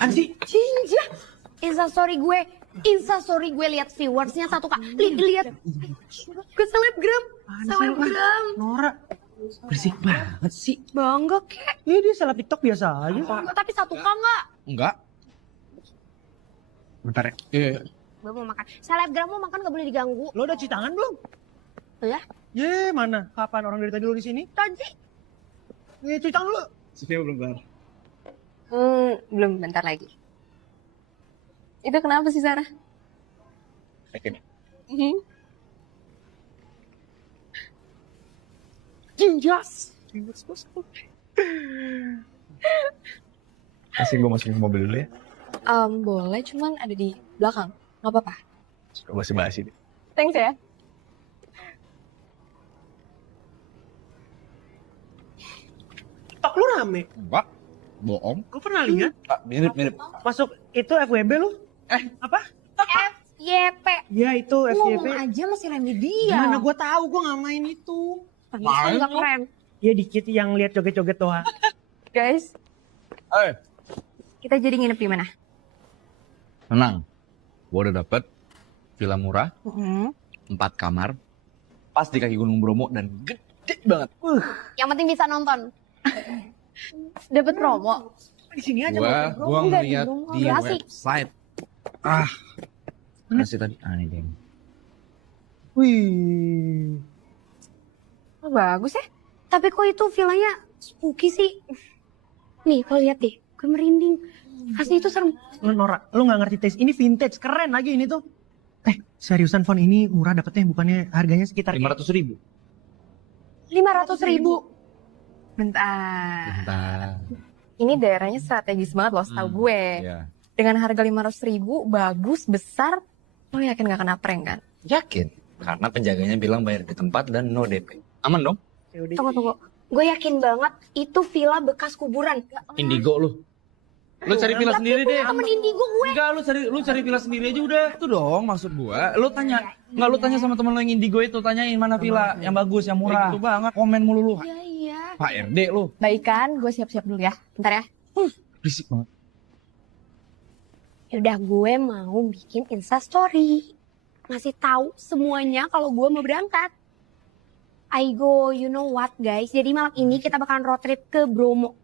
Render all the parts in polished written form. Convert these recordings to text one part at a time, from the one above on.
Anji, Cinja. Instastory gue lihat viewersnya 1K. Lihat. Gue selebgram. Nora, berisik banget sih. Bangga kek. Iya dia salah TikTok biasa aja. Tapi 1K nggak? Enggak. Bentar ya. Iya. Gue mau makan. Selebgram mau makan gak boleh diganggu. Lo udah cuci tangan belum? Ya? Ye, mana? Kapan orang dari tadi lo di sini? Tadi. Cuci tangan dulu. Sofia belum kelar. Belum, bentar lagi. Itu kenapa sih, Sarah? Yakin? Jinjas. Kasih gue masukin ke mobil dulu ya. Boleh, cuman ada di belakang. Nggak apa-apa. Suka basi-basi deh. Thanks ya. TikTok lu rame. Enggak. Bohong. Gue pernah lihat. Mirip. Masuk itu FWB lu? Apa? FYP. Ya itu FYP. Ngomong aja masih rame dia. Mana gue tahu gue nggak main itu. Pantesan gak keren. Ya dikit yang lihat joget-joget doang. Guys, kita jadi nginep di mana? Tenang. Gue udah dapet villa murah, 4 kamar, pas di kaki Gunung Bromo dan gede banget. Yang penting bisa nonton. Dapat promo. Di sini aja. Gua ngeliat di Iya sih. website. Masih tadi. Ini deh. Wih. Oh, bagus ya. Tapi kok itu villanya spooky sih? Nih, kau lihat deh. Gue merinding. Asli itu serem. Lu Nora, lu nggak ngerti taste. Ini vintage, keren lagi ini tuh. Seriusan Fon, ini murah dapetnya, bukannya harganya sekitar 500.000. 500.000. Bentar. Ini daerahnya strategis banget loh, setahu gue. Iya. Dengan harga 500.000, bagus, besar. Lo yakin gak kena prank kan? Yakin? Karena penjaganya bilang bayar di tempat dan no DP. Aman dong? Tunggu. Gue yakin banget itu villa bekas kuburan. Indigo lu. Lu cari villa sendiri deh. Temen indigo gue. Enggak, lu cari villa sendiri aja udah. Itu dong maksud gua. Lu tanya sama temen lu yang indigo itu, tanyain mana villa yang bagus, yang murah. Itu banget. Komen mulu lu. Iya. Pak RD lu. Baik kan, gue siap-siap dulu ya. Bentar ya. Berisik banget. Yaudah, gue mau bikin Instastory. Ngasih tahu semuanya kalau gue mau berangkat. I go, you know what guys. Jadi malam ini kita bakalan road trip ke Bromo.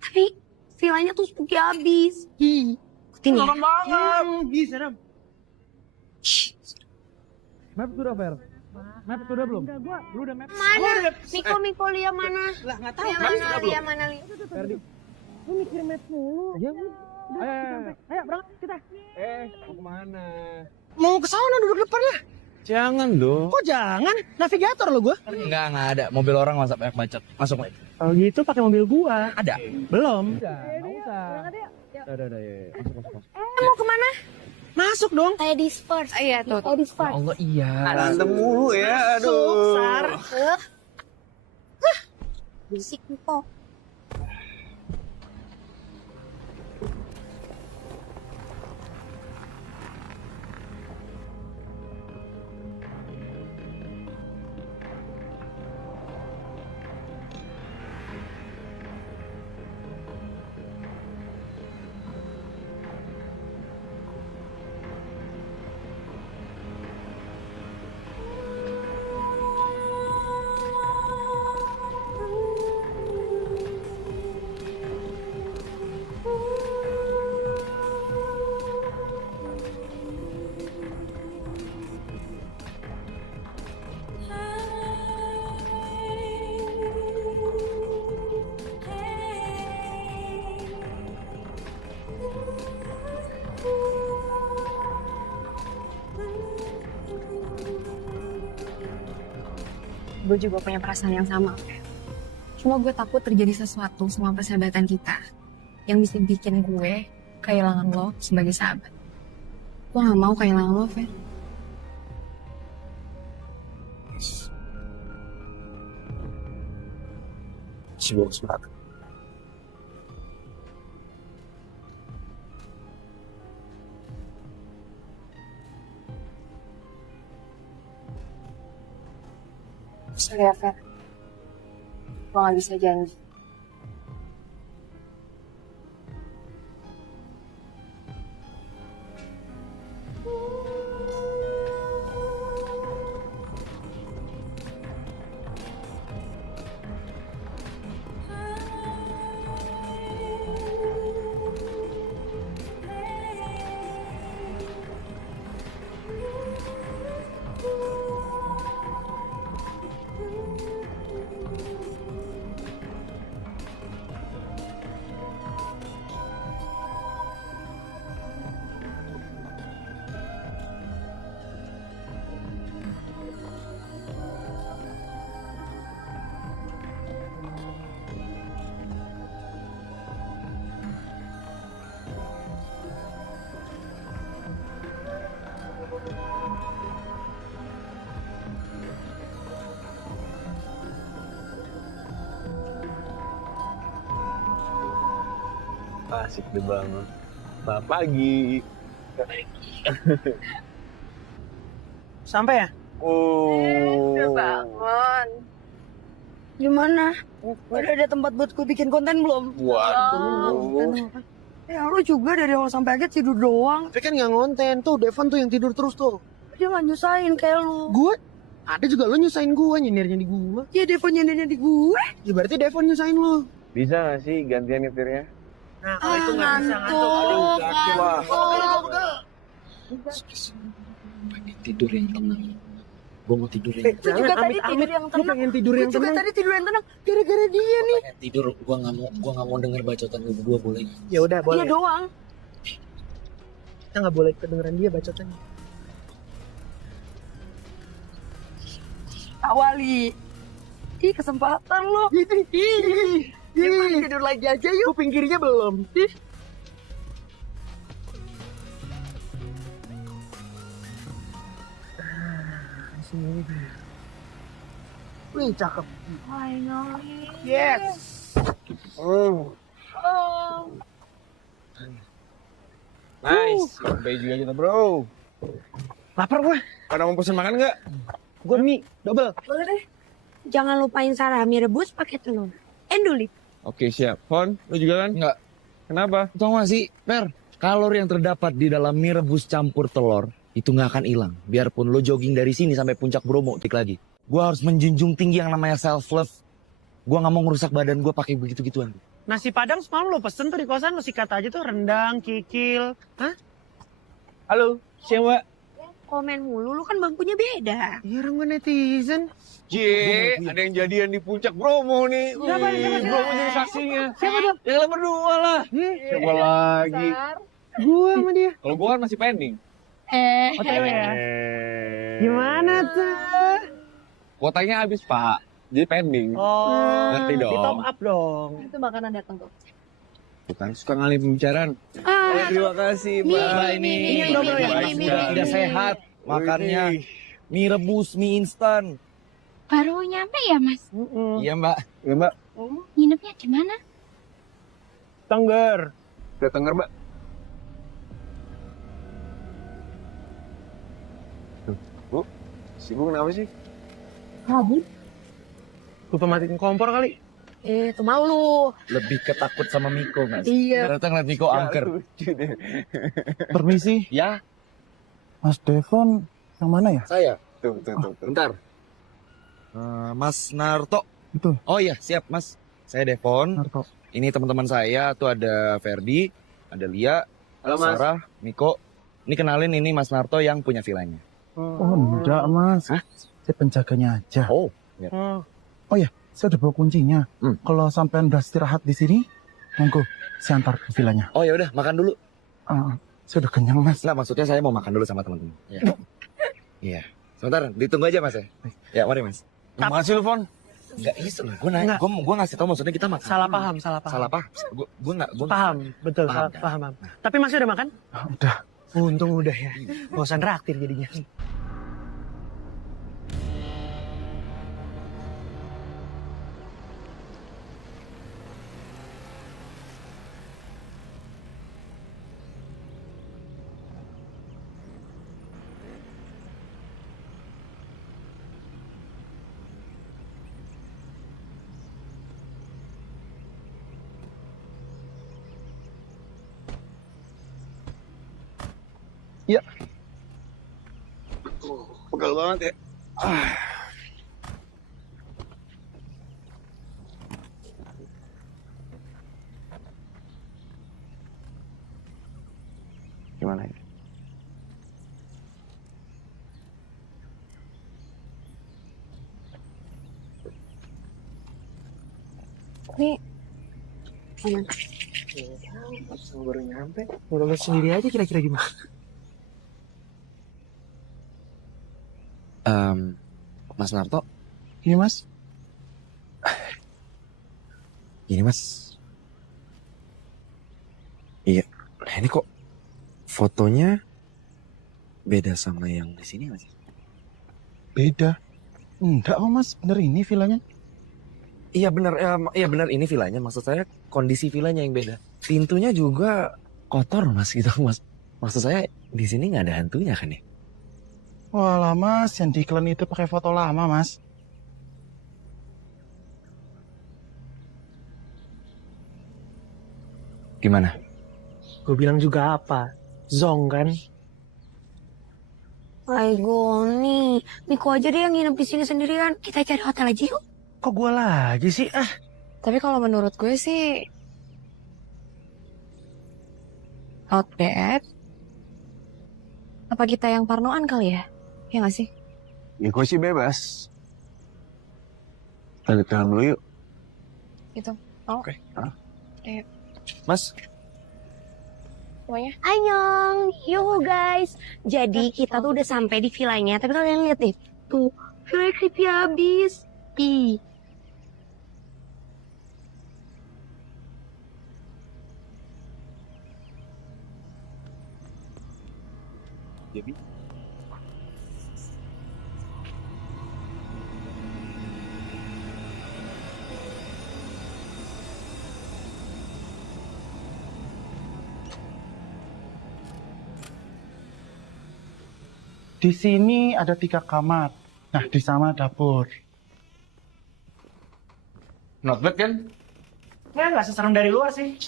Tapi villanya tuh spooky abis. Ikutin ya. Serem banget. Serem. Map sudah, Fer? Map sudah belum? Lu udah map? Mana? Miko Lia mana? Lah, nggak tahu. Lia mana? Lia mana? Lia. Ferdi. Lu mikir map mulu. Ya, Ayo berangkat kita. Mau kemana? Mau ke sana duduk depan lah. Jangan dong. Kok jangan? Navigator lo gua. Enggak ada. Mobil orang masa banyak bacot. Masuk, Mak. Kalau gitu pakai mobil gua. Ada. Belum. Enggak usah. Udah, ya. Masuk. Mau kemana? Masuk dong. Ladies first. Iya tuh. Ladies first. Allah iya. Berantem mulu ya, aduh. Sar. Berisik nih kok. Gue juga punya perasaan yang sama. Cuma gue takut terjadi sesuatu sama persahabatan kita yang bisa bikin gue kehilangan lo sebagai sahabat. Gue gak mau kehilangan lo, Fer. Si bagus banget. Sorry ya, Fer. Gue gak bisa janji. Asik deh banget. Selamat pagi. Sampai ya? Oh. bangun. Gimana? Udah ada tempat buat gue bikin konten belum? Waduh. Ya lu juga dari awal sampai akhir tidur doang. Tapi kan nggak ngonten tuh. Devon tuh yang tidur terus tuh. Dia nggak nyusahin kayak lu. Gue ada juga lo nyusahin gue, nyindirnya di gue. Ya Devon nyanyinya di gue. Ya berarti Devon nyusahin lo. Bisa gak sih gantian nyetirnya? Nah kalau itu nggak bisa ngantuk. Aduh, kaki lah. Tidur yang tenang. Gue mau tidur yang Gue juga tadi tidur yang Lu tenang. pengen tidur Gue yang juga tenang. tadi tidur yang tenang. Gara-gara dia nih. tidur. Gue nggak mau denger bacotan gue boleh. Ya udah Dia boleh. doang. Kita nggak boleh kedengeran dia bacotannya. Awali. Ih kesempatan lo. Tidur lagi aja yuk. Kuping kirinya belum. Sini dia. Wih cakep. Finally. Yes. Oh. Oh. Nice. Sampai juga kita bro. Lapar gue. Pada mau pesen makan nggak? Gue mie double. Boleh deh. Jangan lupain salami rebus pakai telur. Endulip. Oke siap. Hon, lu juga kan? Nggak. Kenapa? Tau gak sih, Per? Kalori yang terdapat di dalam mie rebus campur telur itu nggak akan hilang. Biarpun lo jogging dari sini sampai puncak Bromo, tik lagi. Gue harus menjunjung tinggi yang namanya self love. Gue nggak mau ngerusak badan gue pakai begitu-gituan. Nasi padang semalam lo pesen tuh di kosan, lo sikat aja tuh rendang, kikil. Hah? Halo, siapa Mbak? komen mulu, lu kan bangkunya beda. Iya orang gue netizen. Ada yang jadian di puncak Bromo nih. Siapa? Bromo jadi saksinya. Siapa tuh? Ya kalian berdua lah. Siapa lagi? Gue sama dia. Kalau gua kan masih pending. OTW ya? Gimana tuh? Kuotanya habis, Pak. Jadi pending. Oh, Ngerti dong. di top up dong. Itu makanan datang tuh. Bukan suka ngalih pembicaraan. Terima kasih, Mie, Mbak. mie, Tidak sehat makannya. Mie rebus, mie instan. Baru nyampe ya, Mas? Iya mbak. Ya, Mbak. Nginepnya di mana? Tengger. Udah denger, Mbak. Bu, sibuk kenapa sih? Kabut. Lupa matiin kompor kali. Itu malu. Lebih ketakut sama Miko mas. Iya. Ternyata ngeliat Miko angker. Lucu deh. Permisi, Ya, Mas Devon yang mana ya? saya. Tuh. Bentar. Mas Narto. Betul. Oh iya, siap mas. Saya Devon. Narto. Ini teman-teman saya tuh ada Ferdi, ada Lia, Halo, Mas. Sarah, Miko. Ini kenalin ini Mas Narto yang punya villanya. Oh, enggak, Mas. Hah? Saya penjaganya aja. Oh, Saya udah bawa kuncinya. Kalau sampean udah istirahat di sini, monggo saya antar ke villanya. oh ya udah makan dulu. Saya udah kenyang, Mas. Nah maksudnya saya mau makan dulu sama teman-teman. Ya. Iya. Sebentar, ditunggu aja mas ya. Ya mari mas. Terima kasih lu, Fon. Enggak iso loh. Gue nanya, gue ngasih tau maksudnya kita makan. Salah paham. Salah apa? Gue nggak. Paham, betul, Paham, paham. Tapi masih udah makan? Udah. Untung udah ya. Bosan raktir jadinya. Pegal banget ya. Gimana ya? Ini Baru nyampe. Udah lihat sendiri aja kira-kira gimana. Mas Narto, Ini, Mas. ini mas. Iya, nah ini kok fotonya beda sama yang di sini mas? Beda. Enggak kok, Mas. Bener ini villanya. Iya benar, iya benar ini villanya. Maksud saya kondisi villanya yang beda. Pintunya juga kotor mas gitu mas. Maksud saya di sini nggak ada hantunya kan ya? Walah, Mas. Yang di iklan itu pakai foto lama, Mas. Gimana? Gue bilang juga apa? Zong kan? Aigo nih, Miko aja deh yang nginep di sini sendirian. Kita cari hotel aja yuk. Kok gue lagi sih? Tapi kalau menurut gue sih not bad. Apa kita yang parnoan kali ya? Ya nggak sih? Ya gue sih bebas. Kita jalan dulu yuk. Gitu. Oh. Oke. Ayo. Mas, Semuanya. Annyeong, yuhu guys. Jadi kita tuh udah sampai di villanya. Tapi kalian lihat deh, tuh villanya creepy abis. Ih, jadi Di sini ada 3 kamar. Nah, di sana dapur. Not bad kan? Ya nggak seserem dari luar sih.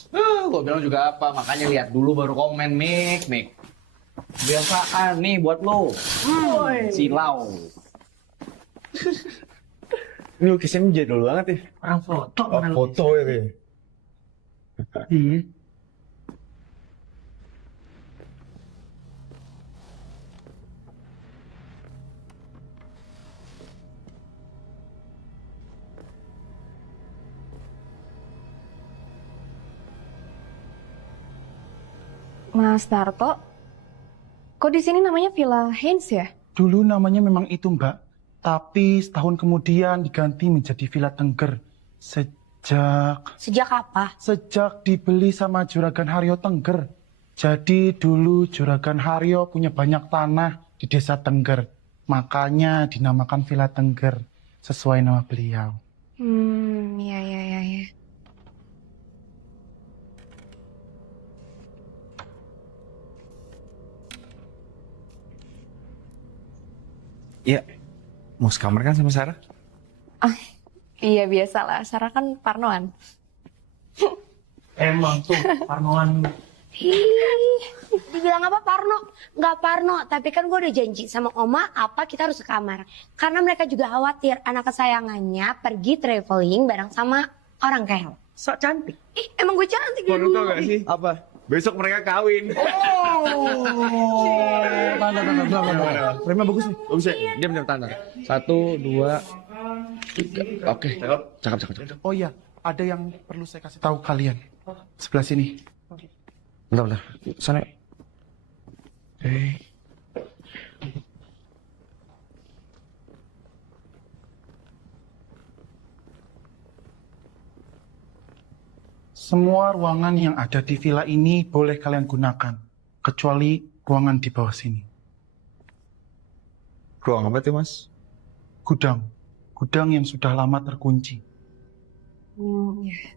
gue bilang juga apa, makanya lihat dulu baru komen, Mik. Biasaan nih buat lo. Silau. Ini lukisnya jadul banget ya. Orang foto. mana lu? Foto ya. Iya. Mas Darto, kok di sini namanya Villa Haynes ya? Dulu namanya memang itu, Mbak. Tapi setahun kemudian diganti menjadi Villa Tengger. Sejak apa? Sejak dibeli sama Juragan Haryo Tengger. Jadi dulu Juragan Haryo punya banyak tanah di desa Tengger. Makanya dinamakan Villa Tengger. Sesuai nama beliau. Iya. Iya. Mau sekamar kan sama Sarah? Iya biasalah, Sarah kan parnoan. Emang tuh Parnoan. Dibilang apa Parno? Nggak Parno, tapi kan gue udah janji sama Oma apa kita harus ke kamar. Karena mereka juga khawatir anak kesayangannya pergi traveling bareng sama orang kayak lo. Sok cantik. Ih, emang gue cantik Lo dulu. tau gak sih? Apa? Besok mereka kawin. Prima bagus nih. Bagus ya? Diam tanda. 1, 2, 3. Oke. Cakep. Oh iya, ada yang perlu saya kasih tahu kalian. Sebelah sini. Bentar. Sana. Oke. Semua ruangan yang ada di villa ini boleh kalian gunakan. Kecuali ruangan di bawah sini. Ruang apa tuh, Mas? Gudang. Gudang yang sudah lama terkunci.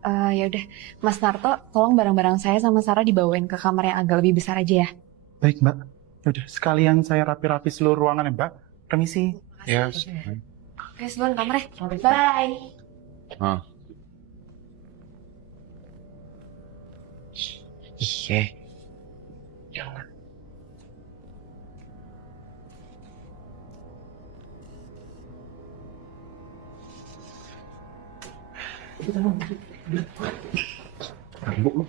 Ya udah, Mas Narto, tolong barang-barang saya sama Sarah dibawain ke kamar yang agak lebih besar aja ya. Baik, Mbak. Yaudah, sekalian saya rapi-rapi seluruh ruangan ya, Mbak. Permisi. Ya. Oke, sebelum kamar ya. Bye. Iya. Rambut lu.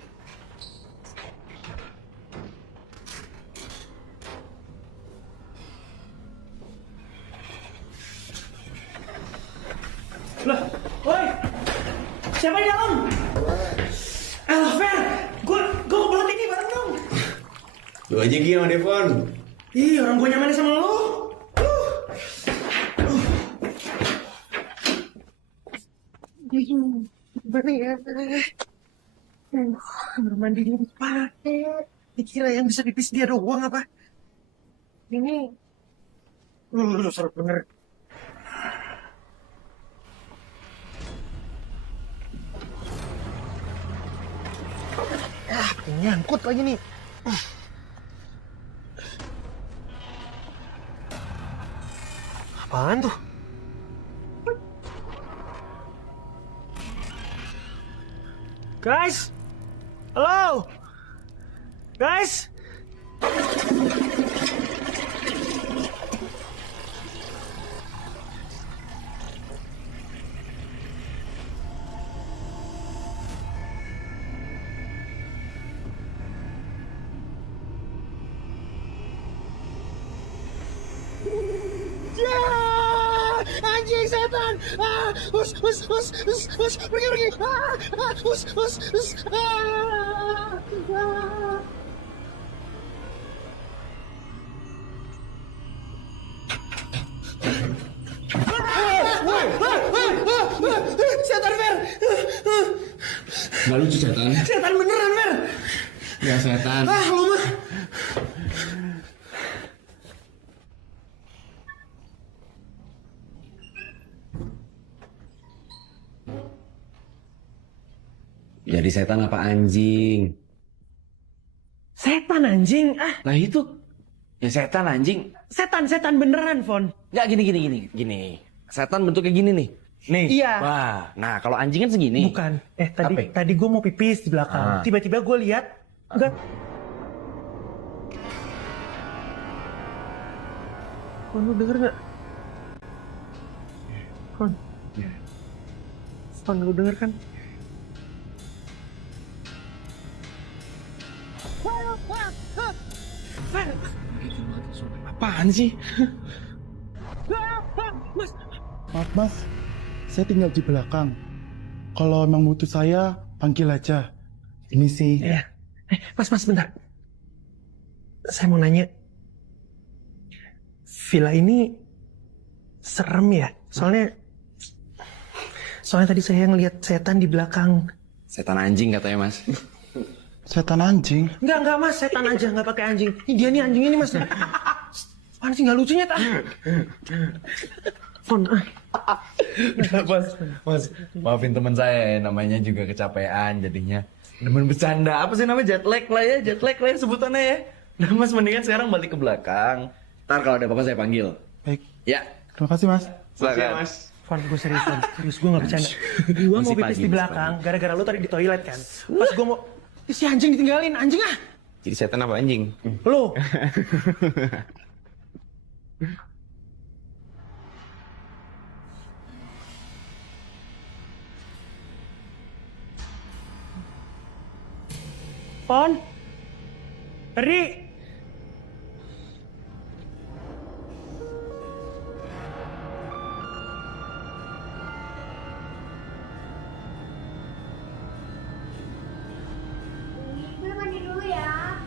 Lah, woi, siapa di dalam? Fer, gue kebelet ini bareng dong. Lu aja Gi sama Devon. Ih, orang gue nyamannya sama lo. Gimana ya? Kamar mandi ini pakai. Dikira yang bisa pipis dia doang apa? Ini. Seru bener. Nyangkut lagi nih. Apaan tuh? Guys? Halo? Guys? Anjing setan! Pergi! Setan, Fer! Nggak lucu setan. Setan beneran, Fer! Ya setan. Lu mah! Jadi setan apa anjing? Setan anjing! Lah itu. Ya setan anjing. Setan beneran, Fon. Nggak gini. Setan bentuknya gini nih. Nih. Iya. Wah, nah kalau anjing kan segini. Bukan. Apa? Tadi gue mau pipis di belakang. Tiba-tiba gue lihat enggak. Fon, lu denger nggak? Fon, lu denger kan? Apaan sih? Maaf, Mas. Saya tinggal di belakang. Kalau emang butuh saya, panggil aja. Ini sih. Iya. Mas, bentar. Saya mau nanya, villa ini serem ya? Soalnya tadi saya ngelihat setan di belakang. Setan anjing katanya, Mas. Setan anjing. Enggak mas, setan aja, nggak pakai anjing. Ini dia nih anjing ini mas. Apaan sih nggak lucunya tak? Fon, Udah, Mas. Maafin teman saya, namanya juga kecapean jadinya. Demen bercanda. Apa sih namanya? Jet lag lah ya sebutannya ya. Nah, Mas mendingan sekarang balik ke belakang. Ntar kalau ada apa-apa saya panggil. Baik. Ya. Terima kasih, Mas. Silakan. Fon, gue serius, Fon. Serius, gue nggak bercanda. Gue mau Masih pipis pagi, di masih belakang, gara-gara lu tadi di toilet kan. Pas gue mau, si anjing ditinggalin, anjing ah! Jadi setan apa anjing? Lu. Fon. Ri. Gue mandi dulu ya.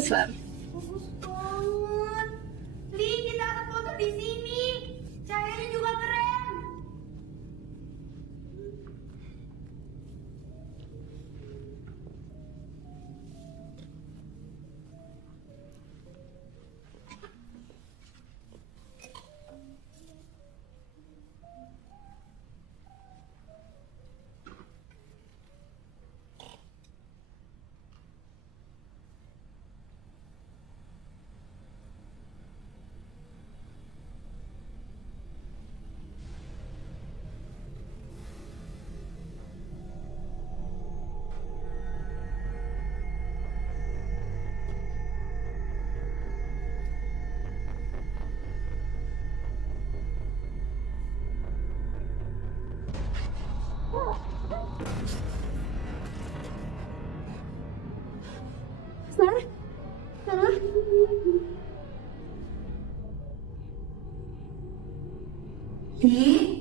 Sar. Bagus banget. Li, kita ada foto di sini. Cahayanya juga keren. Sarah? Sarah? Li?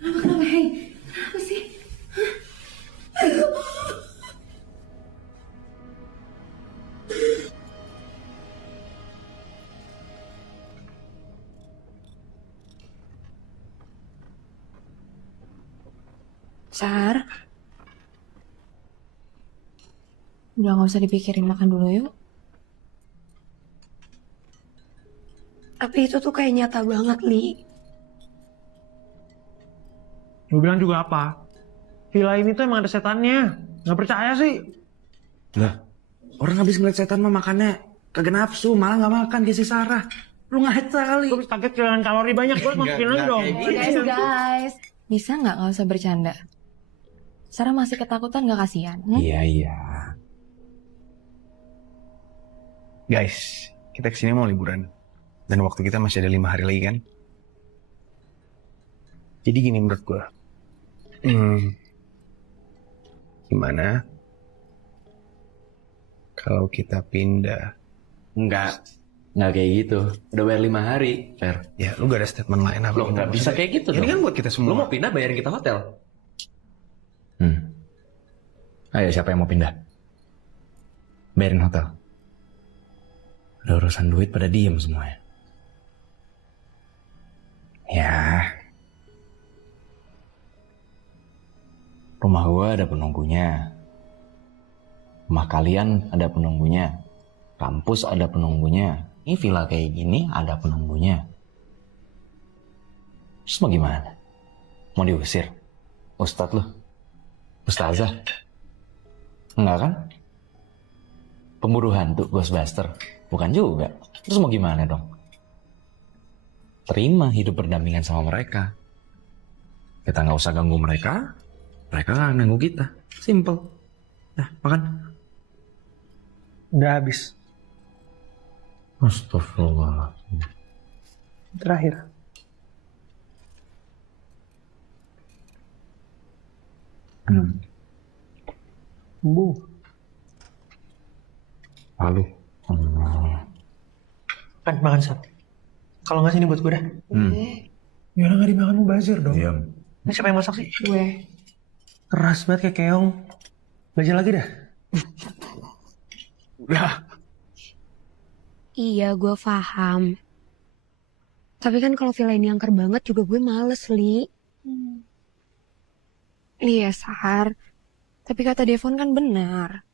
Kenapa, hei? Kenapa sih? Sar. Udah gak usah dipikirin, makan dulu yuk. Tapi itu tuh kayak nyata banget, Li. Lu bilang juga apa? Villa ini tuh emang ada setannya. Nggak percaya sih. Lah, orang habis ngeliat setan mah makannya kagak nafsu, malah nggak makan kayak si Sarah. Lu ngaca kali. Gue kaget kehilangan kalori banyak, gue masukin lagi dong. Guys, bisa nggak usah bercanda? Sarah masih ketakutan nggak kasihan? Iya. Guys, kita kesini mau liburan. Dan waktu kita masih ada 5 hari lagi kan? Jadi gini menurut gue. Gimana kalau kita pindah? Enggak kayak gitu. Udah bayar 5 hari, Fer. Ya, lu gak ada statement lain apa? Lo nggak bisa kayak gitu Ini dong. kan buat kita semua. Lo mau pindah bayarin kita hotel. Ayo, siapa yang mau pindah? Bayarin hotel. Udah urusan duit pada diem semuanya. Ya. Rumah gua ada penunggunya. Rumah kalian ada penunggunya. Kampus ada penunggunya. Ini villa kayak gini ada penunggunya. Terus mau gimana? Mau diusir? Ustadz lu? Ustazah? Enggak kan? Pemburu hantu Ghostbuster? Bukan juga. Terus mau gimana dong? Terima hidup berdampingan sama mereka. Kita nggak usah ganggu mereka. Mereka nggak ganggu kita. Simple. Nah, makan. Udah habis. Astagfirullah. Terakhir. Bu. Lalu. Kan makan Sat. Kalau nggak sini buat gue dah. Ya udah nggak dimakan mubazir dong. Diam. Ini siapa yang masak sih? Gue. Keras banget kayak keong. Belajar lagi dah. Udah. Iya, gue paham. Tapi kan kalau villa ini angker banget juga gue males, Li. Iya, Sar. Tapi kata Devon kan benar.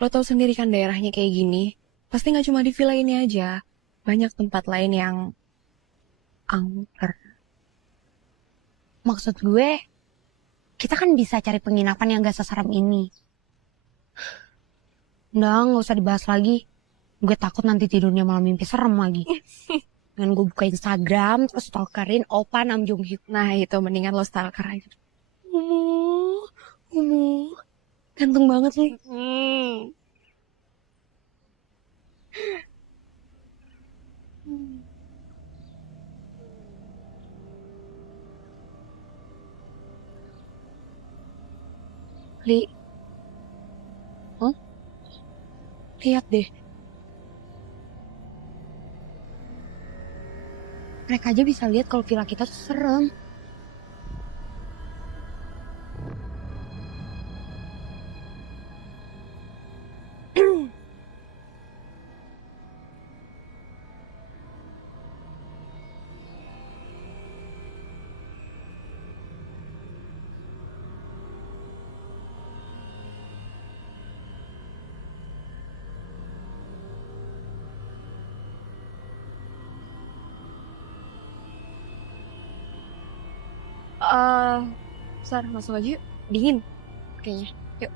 Lo tau sendiri kan daerahnya kayak gini. Pasti nggak cuma di villa ini aja. Banyak tempat lain yang angker. Maksud gue, kita kan bisa cari penginapan yang gak seserem ini. Udah, gak usah dibahas lagi. Gue takut nanti tidurnya malah mimpi serem lagi. Dengan gue buka Instagram, terus stalkerin Opa Nam Jong Hyuk. Nah itu mendingan lo stalker aja. Ganteng banget nih. Li. Lihat deh. Mereka aja bisa lihat kalau villa kita tuh serem. Sar, masuk aja yuk. Dingin kayaknya. Yuk.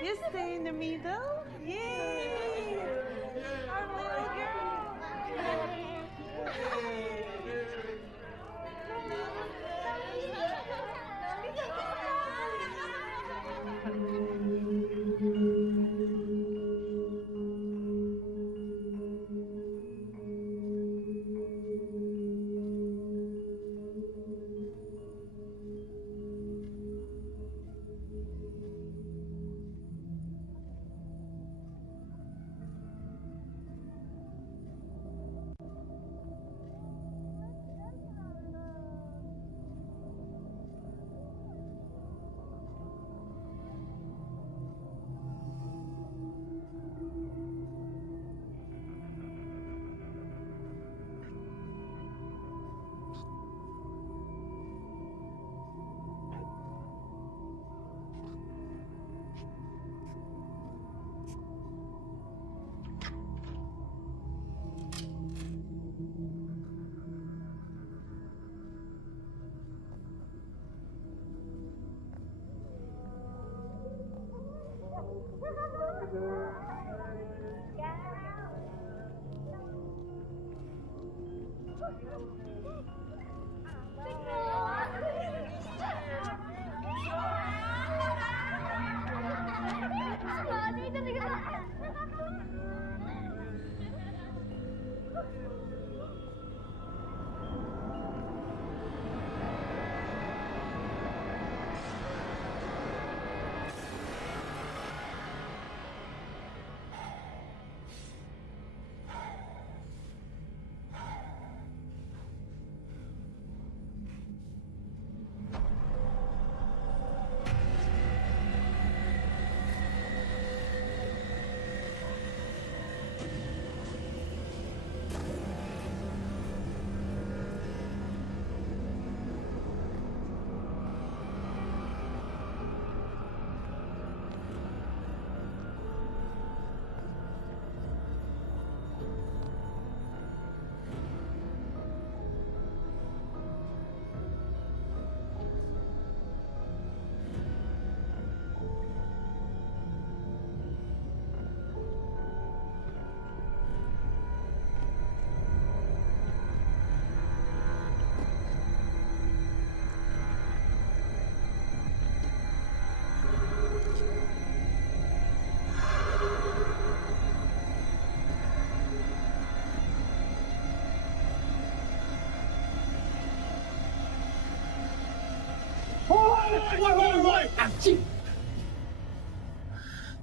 You stay in the middle? Yay! Our little girl!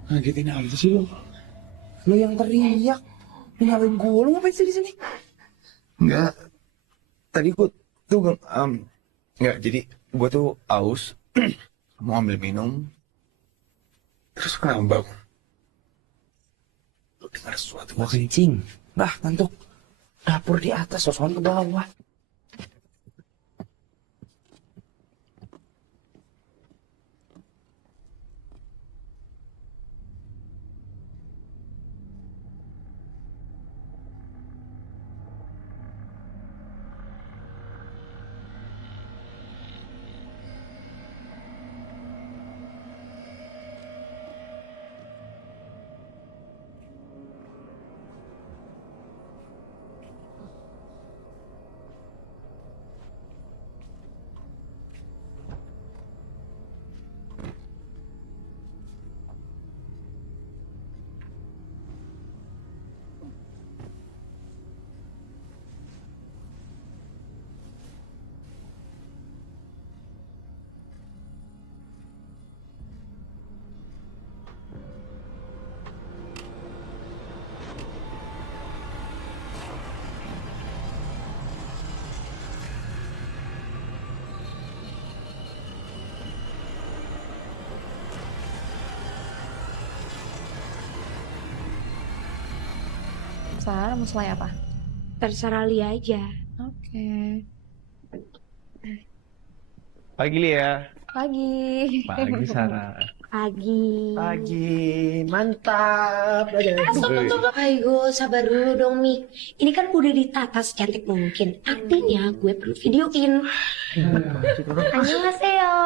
Ngagetin aja sih lo. Lo yang teriak. Nyalain gue, lo ngapain sih di sini? Enggak. Tadi gue tuh enggak, jadi gue tuh aus mau ambil minum. Terus kenapa bangun? Lo dengar sesuatu? Gua kencing. Bah, ngantuk. Dapur di atas, sosokan ke bawah. Sarah mau selai apa? Terserah Lia aja. Oke. Pagi Lia. Pagi. Pagi Sarah. Pagi. Pagi, mantap. Tunggu, Aigo, sabar dulu dong, Mik. Ini kan udah ditata secantik mungkin. Artinya gue perlu videoin. Annyeonghaseyo.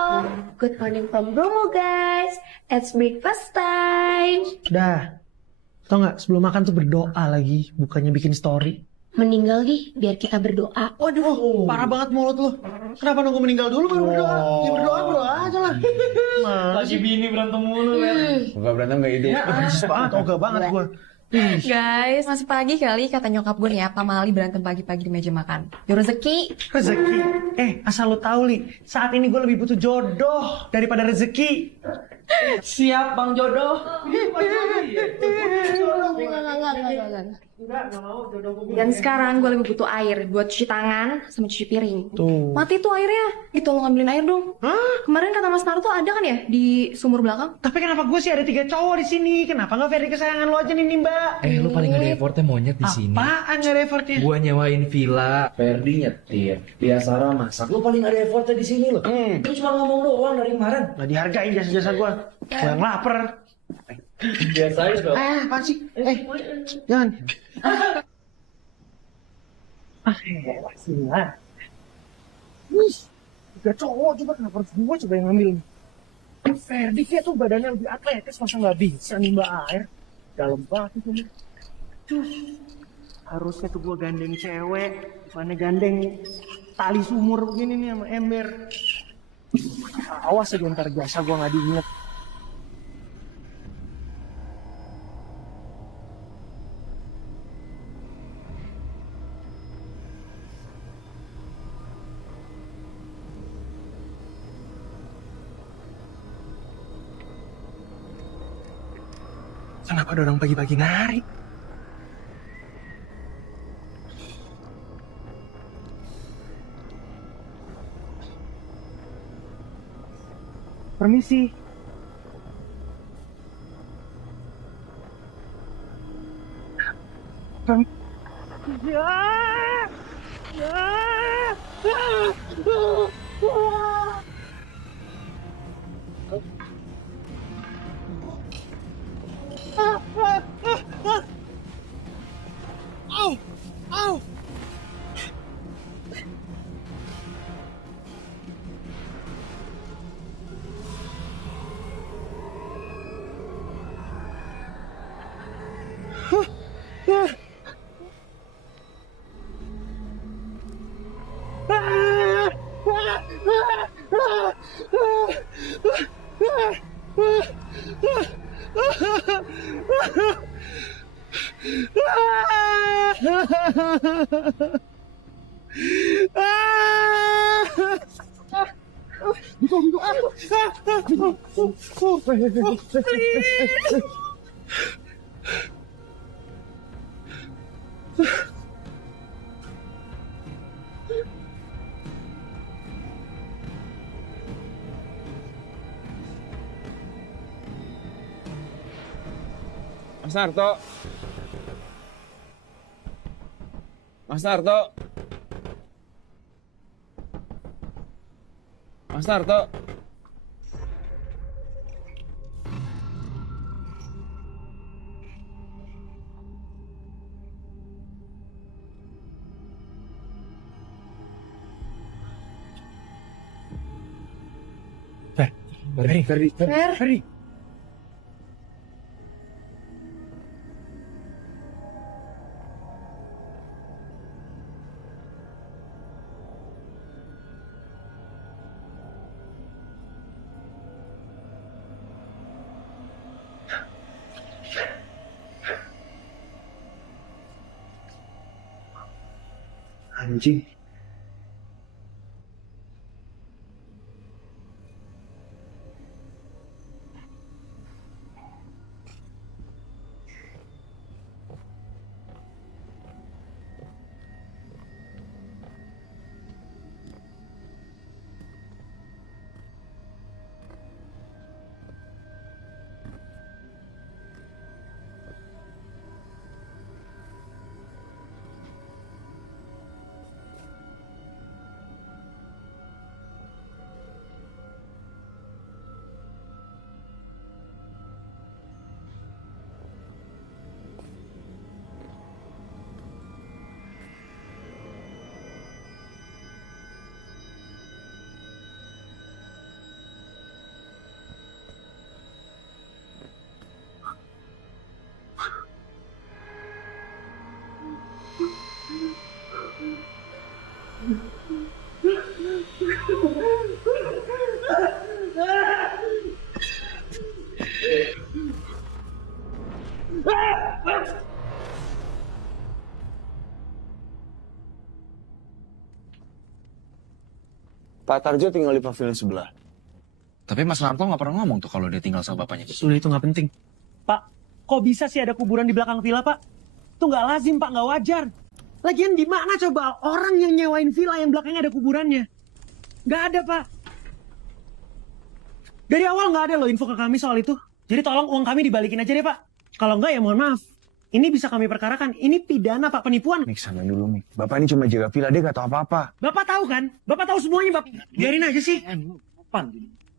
Good morning from Bromo, guys. It's breakfast time. Dah. Tau nggak, sebelum makan tuh berdoa lagi, bukannya bikin story. Meninggal nih, biar kita berdoa. Waduh, parah banget mulut lu. Kenapa nunggu meninggal dulu baru berdoa? Ya berdoa aja lah. Lagi bini berantem mulu kan. Enggak berantem enggak ide. Persis banget, ogah banget gua. Guys, masih pagi kali kata nyokap gue nih ya, pamali berantem pagi-pagi di meja makan. Yo rezeki. Rezeki. Asal lu tahu, Li, saat ini gue lebih butuh jodoh daripada rezeki. Siap Bang Jodoh. Dan sekarang gue lebih butuh air buat cuci tangan sama cuci piring. Tuh. Mati tuh airnya. Gitu lo ngambilin air dong. Kemarin kata Mas Naruto ada kan ya di sumur belakang? Tapi kenapa gue sih ada 3 cowok di sini? Kenapa nggak Ferry kesayangan lo aja nih, Mbak? Lu paling gak ada effortnya monyet di sini. Apaan nggak ada effortnya? Gua nyewain villa, Ferdi nyetir, Biasara masak. Lu paling gak ada effortnya di sini loh. Lu cuma ngomong doang dari kemarin. Nggak dihargain jasa-jasa gue. Gue yang lapar. Biasa aja dong. Apaan sih? Jangan. Sini lah. 3 cowok juga, kenapa harus gue coba yang ngambil? Ferdi kayak tuh badannya lebih atletis, masa nggak bisa nimba air? Dalam banget itu. Harusnya tuh gue gandeng cewek, mana gandeng tali sumur begini nih sama ember. Awas aja ntar jasa gue nggak diinget. Kenapa ada orang pagi-pagi nari? Permisi. Ya. Au! Au! Mas Narto. Mas Narto. Mas Narto. Ferdi. Anjing. Pak Tarjo tinggal di pavilion sebelah. Tapi Mas Narto nggak pernah ngomong tuh kalau dia tinggal sama bapaknya. Sudah itu nggak penting. Pak, kok bisa sih ada kuburan di belakang villa, Pak? Itu nggak lazim, Pak, nggak wajar. Lagian di mana coba orang yang nyewain villa yang belakangnya ada kuburannya? Nggak ada, Pak. Dari awal nggak ada loh info ke kami soal itu. Jadi tolong uang kami dibalikin aja deh, Pak. Kalau nggak ya mohon maaf. Ini bisa kami perkarakan. Ini pidana, Pak, penipuan. Mik, sana dulu, Mik. Bapak ini cuma jaga villa, dia gak tahu apa-apa. Bapak tahu kan? Bapak tahu semuanya, Bapak. Biarin aja sih.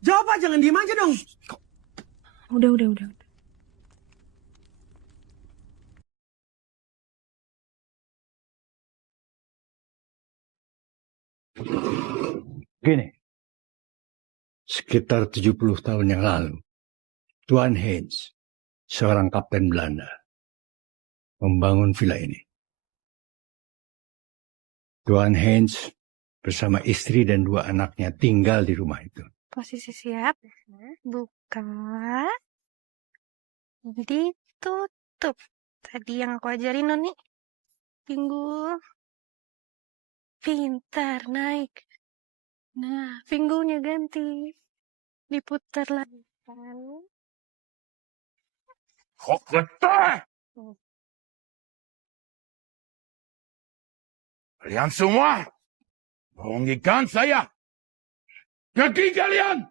Jawab, Pak. Jangan diem aja dong. Udah. Gini, Sekitar 70 tahun yang lalu, Tuan Heinz, seorang kapten Belanda, membangun villa ini. Tuan Heinz bersama istri dan 2 anaknya tinggal di rumah itu. Posisi siap. Buka. Ditutup. Tadi yang aku ajarin Noni. Pinggul. Pintar naik. Nah, pinggulnya ganti. Diputar lagi. Kok getah? Kalian semua bohongikan saya. Pergi kalian!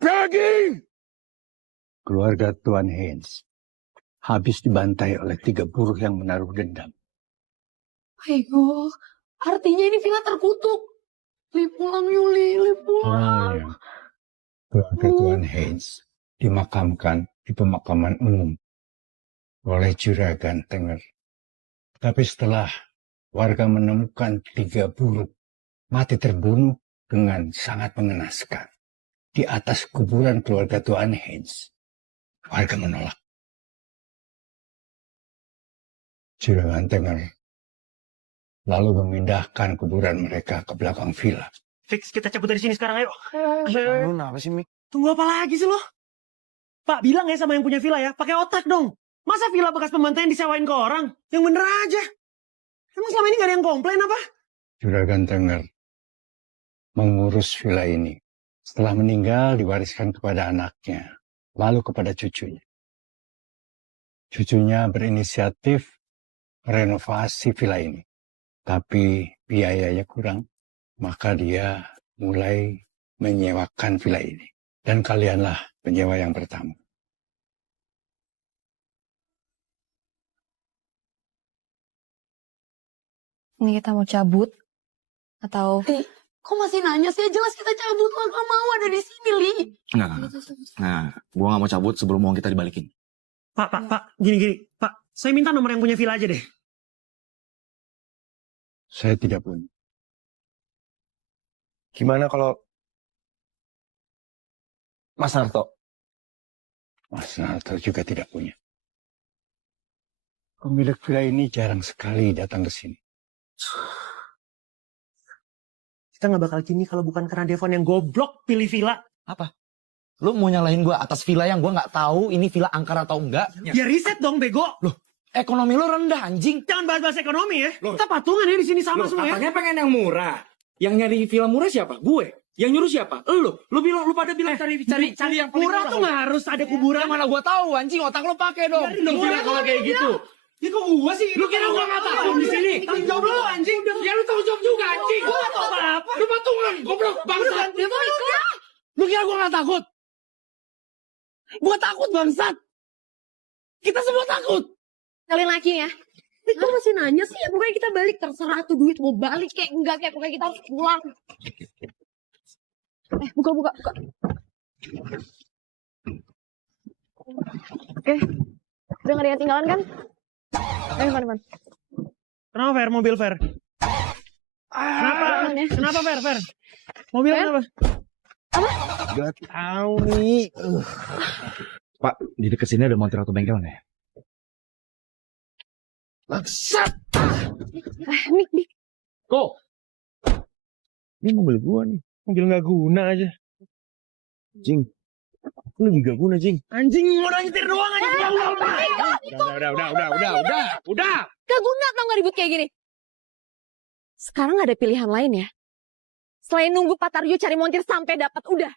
Pergi! Keluarga Tuan Heinz habis dibantai oleh 3 buruh yang menaruh dendam. Ayo, artinya ini villa terkutuk. Li pulang Yuli, li pulang. Oh, ya. Keluarga Tuan Heinz dimakamkan di pemakaman umum oleh Juragan Tenger. Tapi setelah warga menemukan 3 buruh mati terbunuh dengan sangat mengenaskan di atas kuburan keluarga Tuan Heinz, warga menolak. Juragan Tenger lalu memindahkan kuburan mereka ke belakang villa. Fix, kita cabut dari sini sekarang, ayo. Lu kenapa sih, Mik? Tunggu apa lagi sih lo? Pak, bilang ya sama yang punya villa ya, pakai otak dong. Masa villa bekas pembantaian disewain ke orang? Yang bener aja. Emang selama ini gak ada yang komplain apa? Juragan Tenger mengurus villa ini. Setelah meninggal diwariskan kepada anaknya, lalu kepada cucunya. Cucunya berinisiatif merenovasi villa ini. Tapi biayanya kurang, maka dia mulai menyewakan villa ini. Dan kalianlah penyewa yang pertama. Ini kita mau cabut? Atau... Kok masih nanya sih? Jelas kita cabut. Lo gak mau ada di sini, Li. Enggak. Nah, gua nggak mau cabut sebelum uang kita dibalikin. Pak, gini. Pak, saya minta nomor yang punya villa aja deh. Saya tidak punya. Gimana kalau Mas Narto? Mas Narto juga tidak punya. Pemilik villa ini jarang sekali datang ke sini. Kita nggak bakal gini kalau bukan karena Devon yang goblok pilih villa. Apa? Lu mau nyalahin gua atas villa yang gua nggak tahu ini villa angker atau enggak? Ya riset dong, bego. Loh, ekonomi lu rendah, anjing. Jangan bahas-bahas ekonomi ya. Kita patungan ya di sini sama semua ya. Katanya pengen yang murah. Yang nyari villa murah siapa? Gue. Yang nyuruh siapa? Lu pada bilang cari yang paling Murah tuh nggak harus ada kuburan. Mana gua tahu, anjing. Otak lu pakai dong. Biarin dong villa kalau kayak gitu. Ya kok gua sih? Lu kira gua nggak tahu di sini? Tanggung jawab lu anjing. Ya lu tanggung jawab juga anjing. Gua nggak tahu apa-apa. Lu patungan, goblok bangsat. Lu kira gua nggak takut? Gua takut, bangsat. Kita semua takut. Kalian lagi ya. Kok masih nanya sih? Pokoknya kita balik. Terserah tuh duit mau balik kayak enggak. Kayak pokoknya kita harus pulang. Buka. Oke. Udah gak ada yang tinggalan kan? Depan. Kenapa Fer? Mobil Fer? Kenapa Fer? Mobil kenapa? Gak tahu nih. Pak, di dekat sini ada montir atau bengkel nggak ya? Bangsat. Mik. Kok? Ini mobil gua nih. Mobil nggak guna aja. Jing. Lu lebih gak guna, Jing. Anjing mau nyetir doang aja. Udah. Gak guna tau gak ribut kayak gini. Sekarang gak ada pilihan lain ya. Selain nunggu Pak Tarjo cari montir sampai dapat, udah.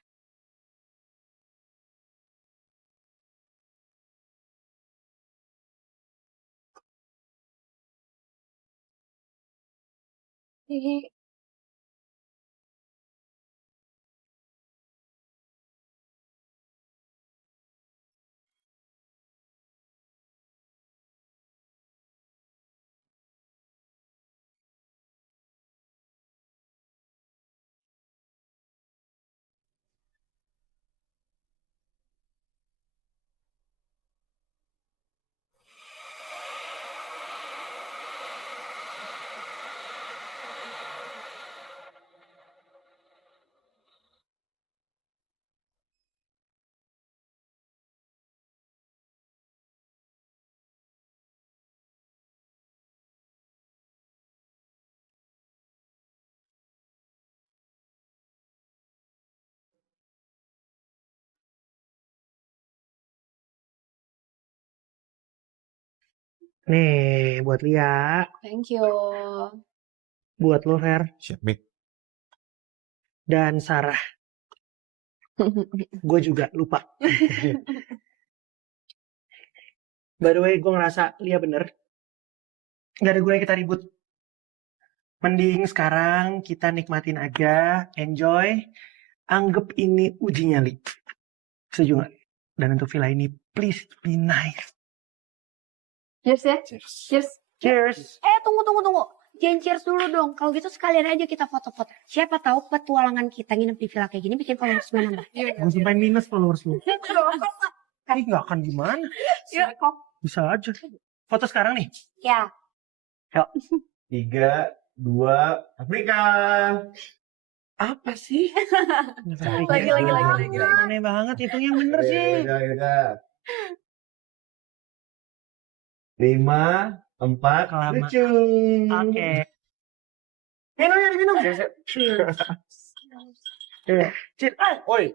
Nih, buat Lia. Thank you. Buat lo, Fer. Siap, Bik. Dan Sarah. Gue juga lupa. By the way, gue ngerasa Lia bener. Gak ada gunanya kita ribut. Mending sekarang kita nikmatin aja, enjoy. Anggap ini uji nyali. Setuju gak? Dan untuk villa ini, please be nice. Cheers ya. Cheers. Cheers. Tunggu. Jangan cheers dulu dong. Kalau gitu sekalian aja kita foto-foto. Siapa tahu petualangan kita nginep di villa kayak gini bikin followers gue nambah. Gue sumpahin minus followers lu. Ini gak akan gimana. Iya kok. Bisa aja. Foto sekarang nih. Ya. Yuk. 3, 2, Afrika. Apa sih? Lagi. Aneh banget, itu yang bener sih. Yaudah. 5, 4, Kelama. lucu. Oke. Minum. Cheers. Oi.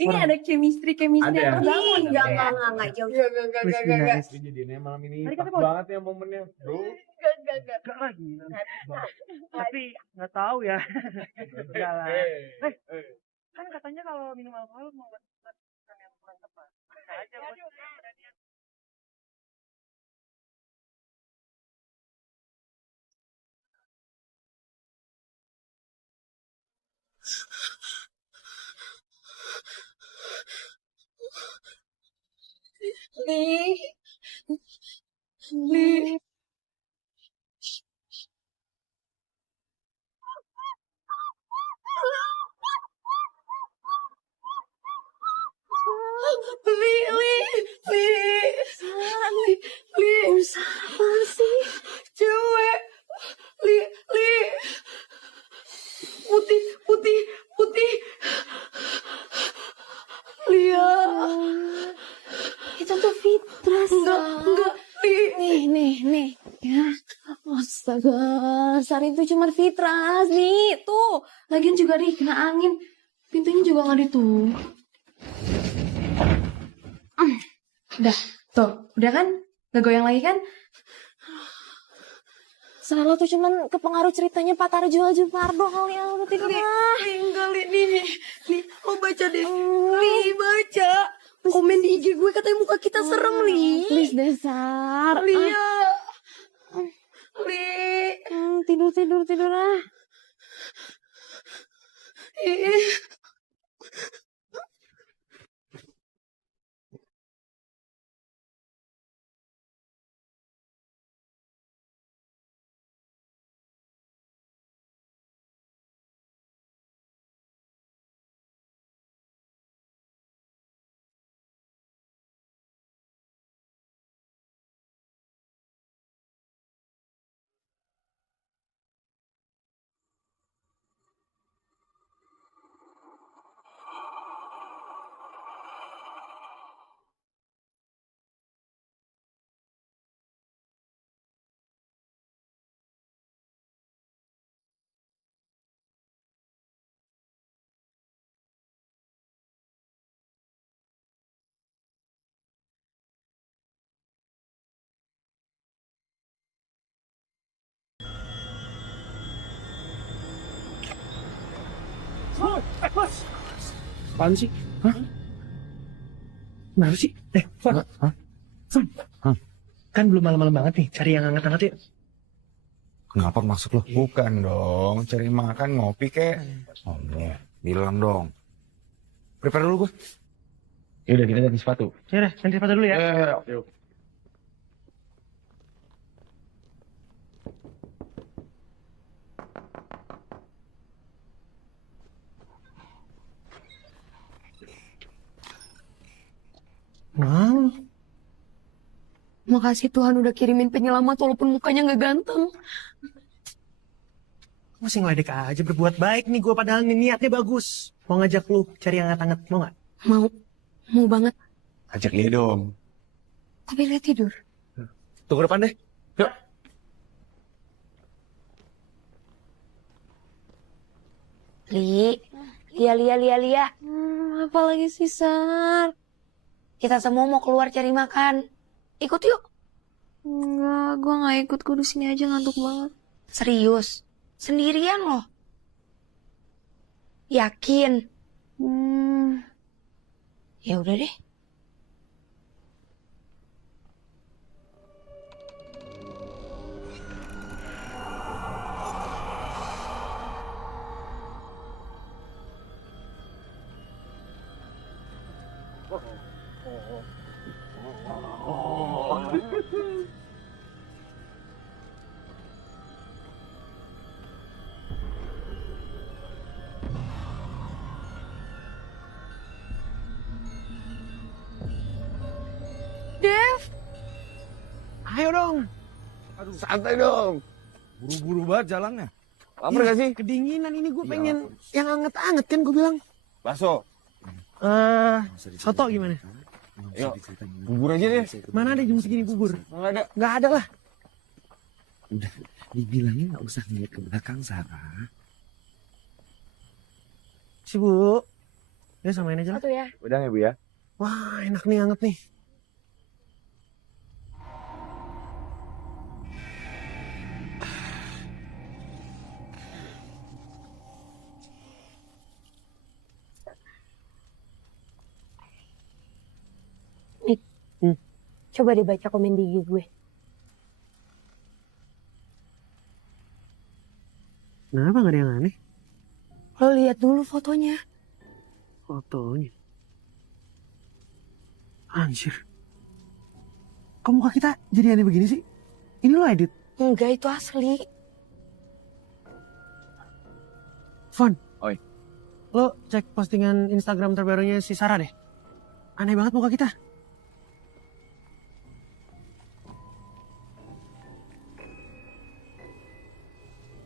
Ini ada chemistry Ada. yang bangun. Enggak jauh. Enggak. Ini jadinya malam ini Tadi pas kata, Bos. banget ya momennya, bro. Enggak lagi. Tapi nggak tahu ya. Enggak lah. Kan katanya kalau minum alkohol mau buat yang kurang tepat. Bisa aja buat keberanian. Li. Apa sih? Cewek. Li. Putih. Lia. Itu tuh Fitras. Enggak. Nih. Ya. Astaga, Sari itu cuma Fitras nih. Tuh. Lagian juga nih kena angin. Pintunya juga nggak ditutup. Udah, tuh, udah kan? Nggak goyang lagi kan? Salah tuh cuman kepengaruh ceritanya Pak Tarjo Pardo kali ya. Udah tidur lah. Enggak, nih, lo baca deh. Baca. Komen di IG gue katanya muka kita serem, Li. Please Desar. Lia. Tidur ah. Apaan sih? Hah? Kenapa sih? Fon. Fon. Kan belum malam-malam banget nih. Cari yang hangat-hangat yuk. Kenapa maksud lo? Bukan dong, cari makan ngopi kek. Oh, bilang dong. Prepare dulu gue. Yaudah, kita ganti sepatu. Yaudah, ganti sepatu dulu ya. Yuk. Wow. Makasih Tuhan udah kirimin penyelamat walaupun mukanya nggak ganteng. Masih ngeledek aja, berbuat baik nih gue, padahal nih niatnya bagus. Mau ngajak lu cari yang hangat-hangat, mau gak? Mau banget. Ajak dia dong. Tapi lihat tidur. Tunggu depan deh. Yuk. Lia. Apalagi sih, Sar? Kita semua mau keluar cari makan. Ikut yuk. Enggak, gue gak ikut. Gue di sini aja ngantuk banget. Serius? Sendirian loh? Yakin? Ya udah deh. Dev, Ayo dong. Santai dong. Buru-buru banget jalannya. Lapar gak sih? Kedinginan ini gue pengen yang anget-anget kan gue bilang. Bakso. Soto gimana? Yuk, bubur aja deh. Mana ada jam segini bubur? Nggak ada. Nggak ada lah. Udah, dibilangin gak usah ngeliat ke belakang, Sarah. Si Bu. Ya samain aja lah. satu ya. Udah ya, Bu ya? Wah enak nih anget nih. Coba dibaca komen di IG gue. Kenapa nggak ada yang aneh? Lo lihat dulu fotonya. Fotonya. Anjir. Kok muka kita jadi aneh begini sih? Ini lo edit? Enggak, itu asli. Fon. Oi. Lo cek postingan Instagram terbarunya si Sarah deh. Aneh banget muka kita.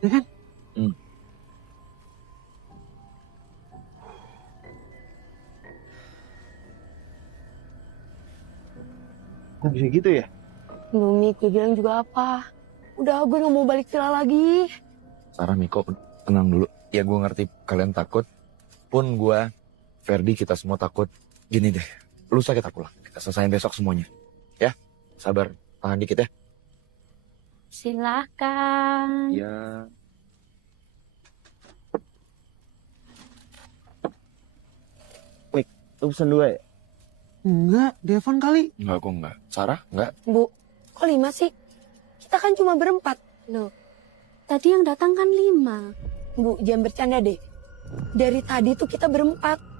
Ya kan? Kok bisa gitu ya? Bumi, gue bilang juga apa? Udah, gue gak mau balik villa lagi. Sarah, Miko, tenang dulu. Ya gue ngerti kalian takut. Pun gue, Ferdi, kita semua takut. Gini deh, lusa kita pulang. Kita selesain besok semuanya. Ya, sabar. Tahan dikit ya. Silakan. Ya. Lu pesen 2 ya? Enggak, Devon kali. Enggak, kok enggak. Sarah, enggak. Bu, kok 5 sih? Kita kan cuma berempat. Loh, tadi yang datang kan 5. Bu, jangan bercanda deh. Dari tadi tuh kita berempat.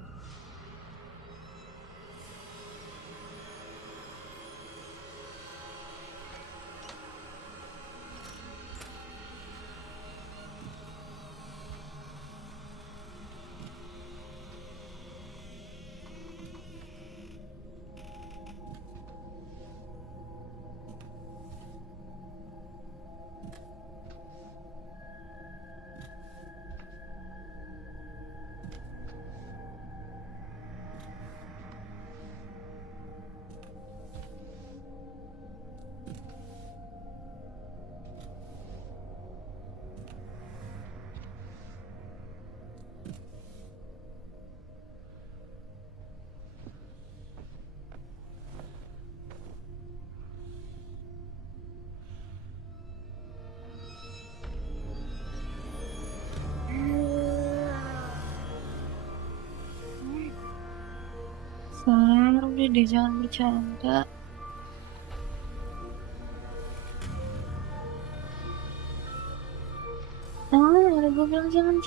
Sayang, udah deh, jangan bercanda. Udah gue bilang jangan.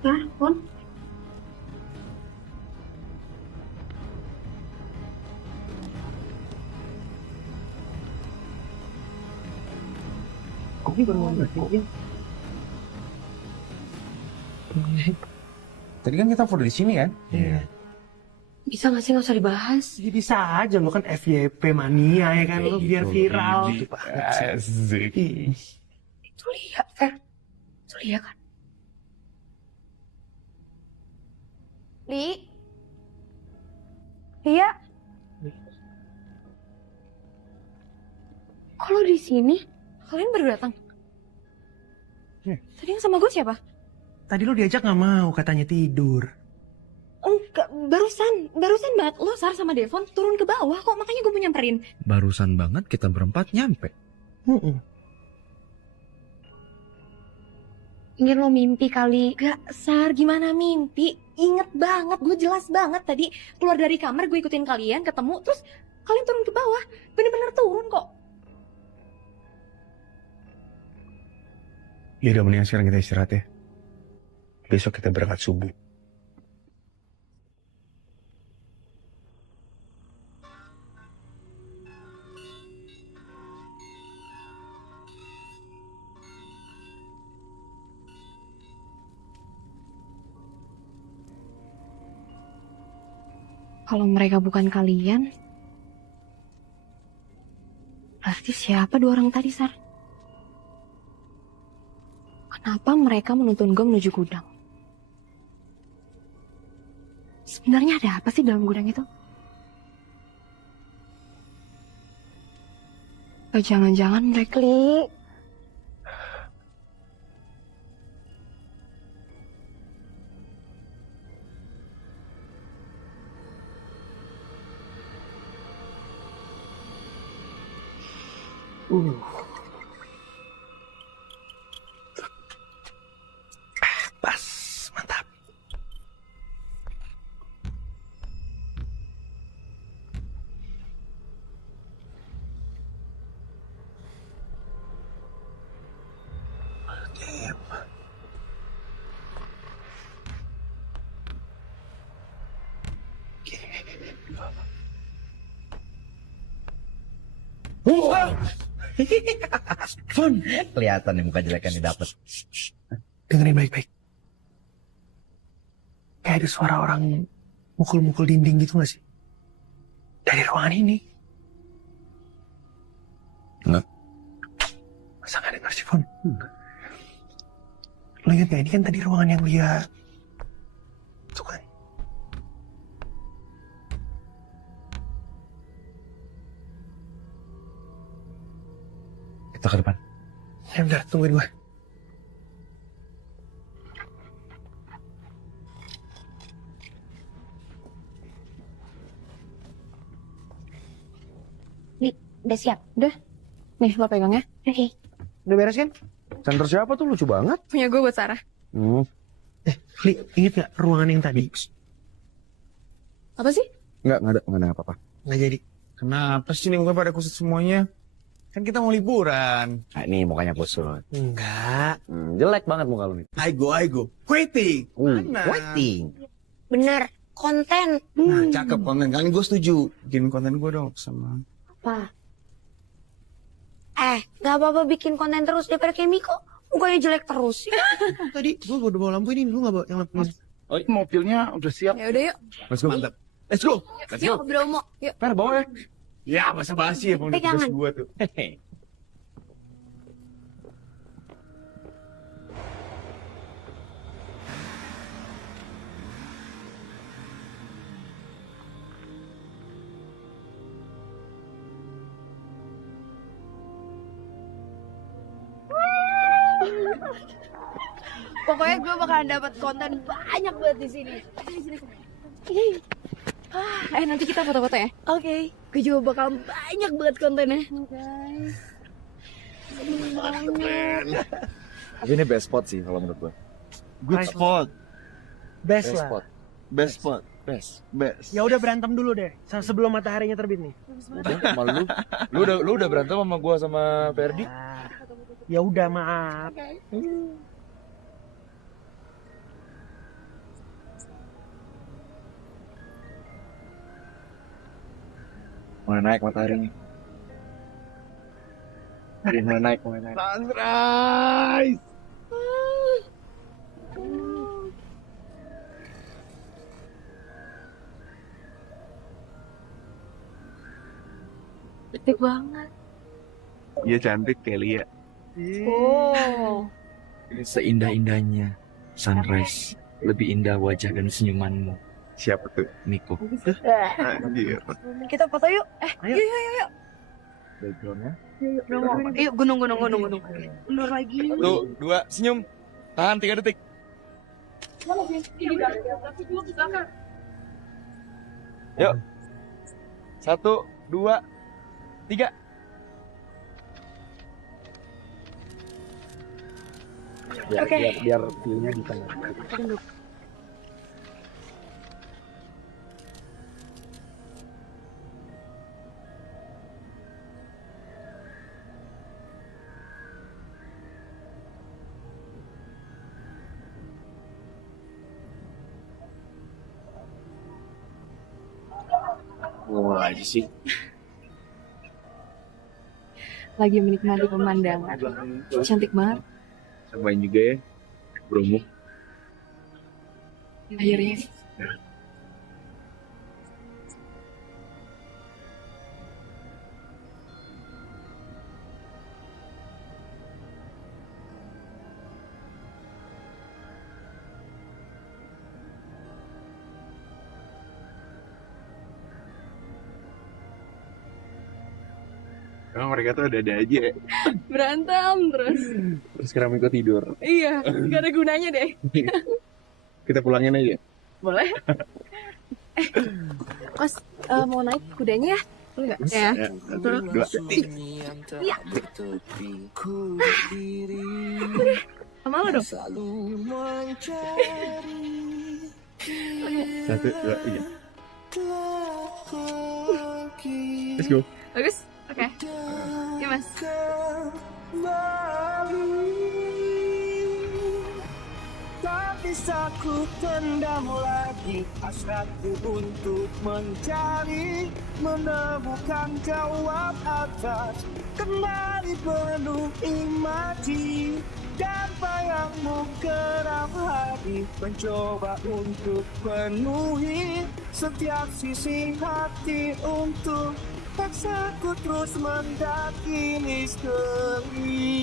Hah, Mon? Ini baru mau berhenti. Tadi kan kita foto di sini kan? Iya. Bisa gak sih gak usah dibahas? Jadi bisa aja lo kan FYP mania ya kan lo biar viral. Asik. Itu Lia, Fer. Itu Lia kan? Lia? Kok lo di sini? Kalian baru datang? Tadi yang sama gue siapa? Tadi lo diajak nggak mau katanya tidur. Enggak, barusan banget lo Sar sama Devon turun ke bawah kok, makanya gue mau nyamperin. Barusan banget kita berempat nyampe. Ingin lo mimpi kali. Gak, Sar, gimana mimpi? Ingat banget, gue jelas banget tadi keluar dari kamar gue ikutin kalian, ketemu, terus kalian turun ke bawah. Bener-bener turun kok. Ya udah mendingan sekarang kita istirahat ya. Besok kita berangkat subuh. Kalau mereka bukan kalian, berarti siapa dua orang tadi, Sar? Kenapa mereka menuntun gue menuju gudang? Sebenarnya ada apa sih dalam gudang itu? Jangan-jangan mereka... Pas, mantap. Fun. Kelihatan nih muka jelek yang didapet. Dengerin baik-baik. Kayak ada suara orang mukul-mukul dinding gitu gak sih? Dari ruangan ini. Enggak. Masa gak denger sih, Fon? Lo ingat gak, ini kan tadi ruangan yang Lia... Tuh kan. Kita ke depan. Ya bentar, tungguin gue. Nih, udah siap? Udah, nih lo pegang ya. Oke. Udah beres kan? Center siapa tuh lucu banget. Punya gue buat Sarah. Li, inget gak ruangan yang tadi? Apa sih? Nggak ada apa-apa. Nggak jadi. Kenapa sih nih muka pada kusut semuanya? Kan kita mau liburan. Nah, ini mukanya kusut. Enggak. Jelek banget muka lu nih. Aigo. Waiting. Mana? Waiting. Bener, konten. Nah, cakep konten. Kali gue setuju. Bikin konten gue dong sama. Apa? Gak apa-apa bikin konten terus daripada kayak Miko. Mukanya jelek terus. Tadi gue udah bawa lampu ini, lu nggak bawa yang lampu? Oh, mobilnya udah siap. Ya udah yuk. Let's go. Mantap. Let's go. Yuk, Bromo. Yuk. Per, bawa ya. Ya, masa basi ya kalau Pegangan. tugas gue tuh. Pokoknya gue bakalan dapat konten banyak banget di sini. Nanti kita foto-foto ya. Oke, gue juga bakal banyak banget kontennya. Tapi ini best spot sih kalau menurut gue. Good spot. Best lah. Best spot. Best. Best. Ya udah berantem dulu deh, sebelum mataharinya terbit nih. Udah, sama lu. Lu udah berantem sama gua sama Ferdi? Ya udah, maaf. Mulai naik mataharinya. Mulai naik. Sunrise! Cantik banget. Iya cantik Kelly ya. Oh. Seindah-indahnya sunrise. Lebih indah wajah dan senyumanmu. Siapa tuh? Miko. Anjir. Kita foto yuk. Yuk. Backgroundnya. Yuk, gunung. Mundur lagi. 1, 2, senyum. Tahan 3 detik. Yuk. 1, 2, 3. Biar view-nya di tengah. Ngomong aja sih. Lagi menikmati pemandangan. Cantik banget. Cobain juga ya. Bromo. Akhirnya. Emang mereka tuh ada aja ya. Berantem terus. Terus sekarang Miko tidur. Iya, gak ada gunanya deh. Kita pulangin aja. Boleh? Mas, mau naik kudanya ya? Enggak? Ya. 1, 2, 3. Iya. Sama lo dong? 1, 2, 3. Let's go. Bagus? Oke. Ya mas. Tak bisa ku tendam lagi hasratku untuk mencari, menemukan jawab atas kembali penuh imaji dan bayangmu kerap hari mencoba untuk penuhi setiap sisi hati untuk paksaku terus mendaki misteri.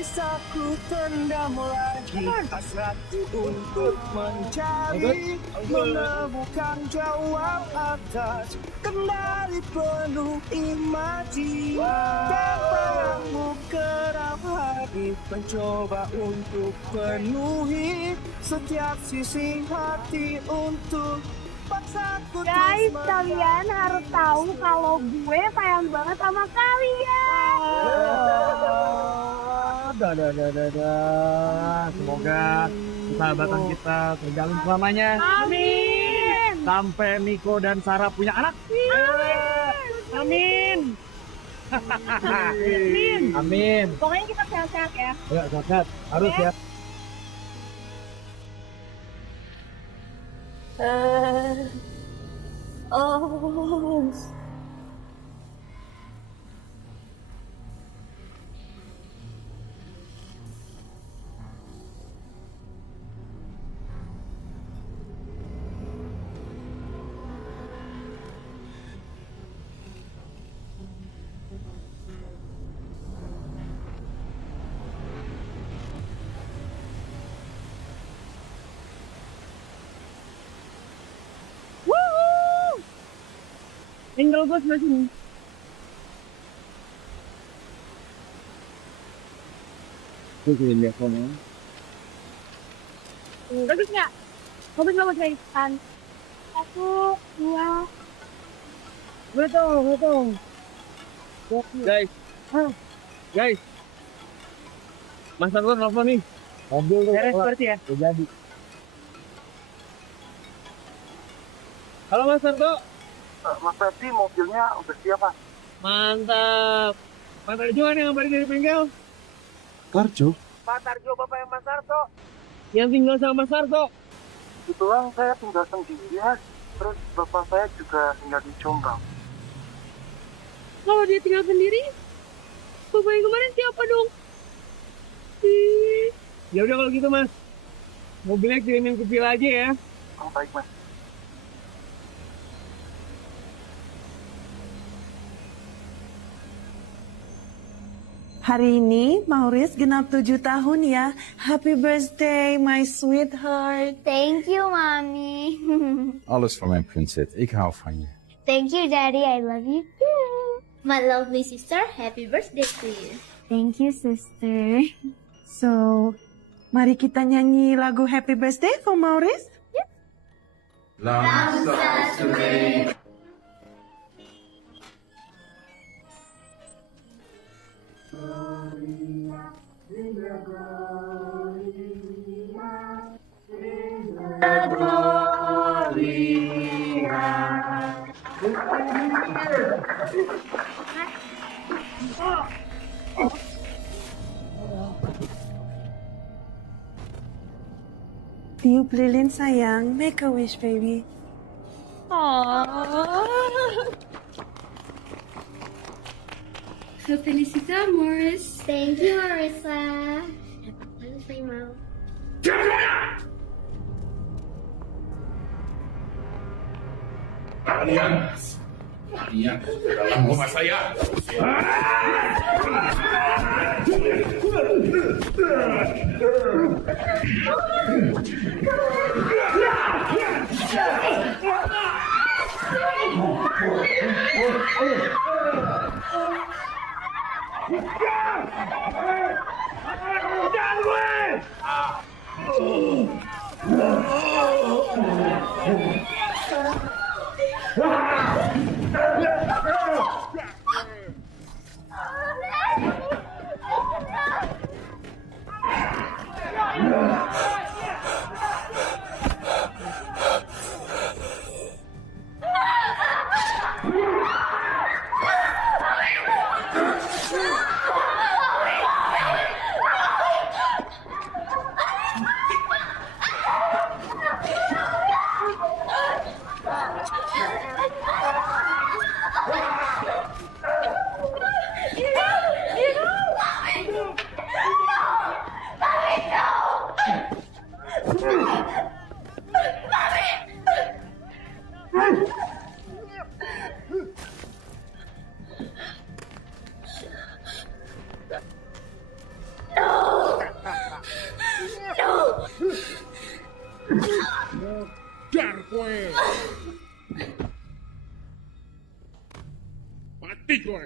Bisa ku tendam lagi hasratku untuk mencari, menemukan jawab atas kembali penuh imaji dan bayangmu kerap hari mencoba untuk penuhi setiap sisi hati untuk paksaku. Guys, kalian harus tahu kalau gue sayang banget sama kalian. Semoga persahabatan kita terjalin selamanya. Amin. Sampai Miko dan Sarah punya anak. Amin. Amin. Amin. Pokoknya kita sehat-sehat ya. Ya, sehat. Harus ya. Oh. Tinggal gue sebelah sini. Gue sini lihat soalnya. Bagus nggak? Bagus kayak ikan. Satu, dua. Betul. Guys. Guys. Mas Sarto nelfon nih. Mobil tuh. Beres berarti ya? Udah jadi. Halo Mas Sarto. Mas Ferdi, mobilnya udah siap, Pak. Mantap. Pak Tarjo kan yang ngabarin dari bengkel? Tarjo? Pak Tarjo, bapak yang Mas Sarto. Yang tinggal sama Mas Sarto. Kebetulan saya tinggal sendirian. Terus bapak saya juga tinggal di Jombang. Kalau dia tinggal sendiri, bapak yang kemarin siapa dong? Ya udah kalau gitu Mas. Mobilnya kirimin ke villa aja ya. Oh, baik, Mas. Hari ini Maurice genap 7 tahun ya. Happy birthday, my sweetheart. Thank you, Mami. Alles voor mijn prinses. Ik hou van je. Thank you, Daddy. I love you too. My lovely sister, happy birthday to you. Thank you, sister. So, mari kita nyanyi lagu Happy Birthday for Maurice. Tiup lilin sayang, make a wish baby. Felicita, Maurice. Thank you, Marissa. Happy birthday, Mom. Kalian dalam rumah saya. Mati kowe.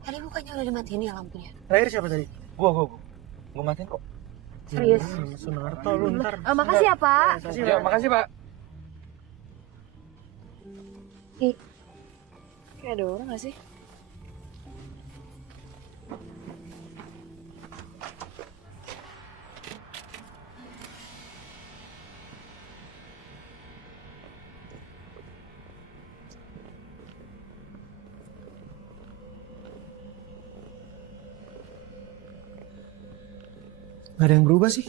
Tadi bukannya udah dimatiin ya lampunya? Terakhir siapa tadi? Gua matiin kok. Serius? Sunarto lu ntar. Makasih ya, Pak. Ya, makasih, Pak. Ih, kayak ada orang gak sih? Gak ada yang berubah sih.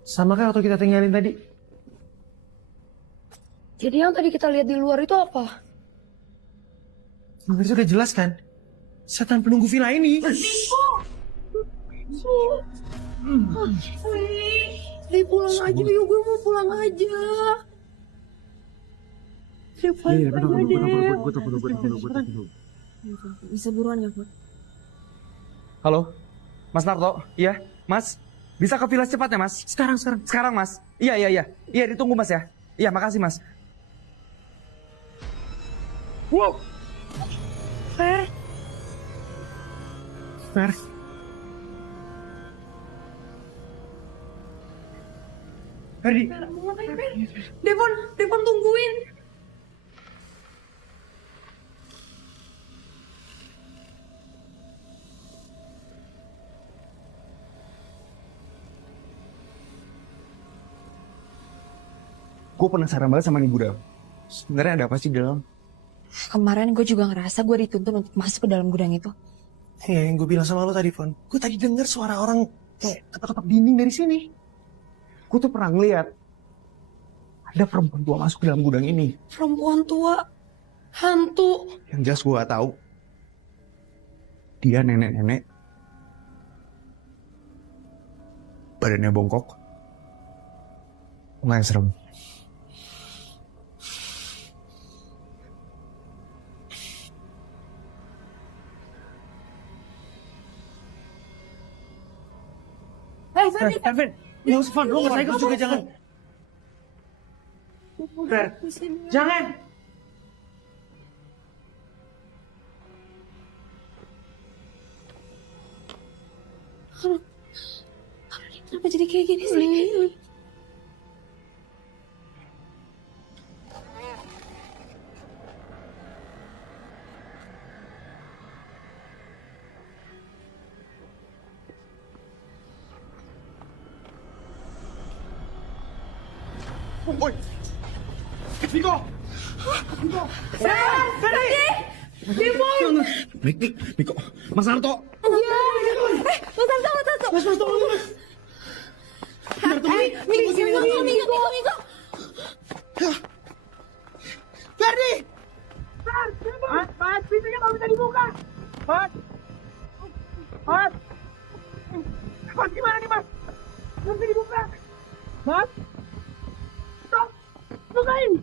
Sama kayak waktu kita tinggalin tadi. Jadi yang tadi kita lihat di luar itu apa? Itu udah jelas kan? Setan penunggu villa ini. Pulang aja, yuk gue mau pulang aja. Bisa buruan ya, Put? Halo, Mas Narto, iya, Mas, bisa ke villa secepatnya, Mas? Sekarang, Mas. Iya, ditunggu, Mas ya. Iya, makasih, Mas. Wow. Fer. Ferdi. Devon tungguin. Gue penasaran banget sama nih Buddha. Sebenarnya ada apa sih di dalam? Kemarin gue juga ngerasa gue dituntun untuk masuk ke dalam gudang itu. Ya, yang gue bilang sama lo tadi, Fon. Gue tadi denger suara orang kayak ketok-ketok dinding dari sini. Gue tuh pernah ngeliat ada perempuan tua masuk ke dalam gudang ini. Perempuan tua. Hantu. Yang jelas gue gak tahu. Dia nenek-nenek. Badannya bongkok. Lumayan serem. Fer, yang Fon, lo gak ikut juga jangan. Fer, jangan. Kenapa jadi kayak gini sih? Woi, Niko! Ferdi! Devon! Niko, Mas Narto! Iya! Mas Narto! Mas, tolong, Mas! Miko! Ferdi! Mas, pintunya gak bisa dibuka! Mas, gimana nih, Mas? Gak bisa dibuka! Mas? Stop! Bukain!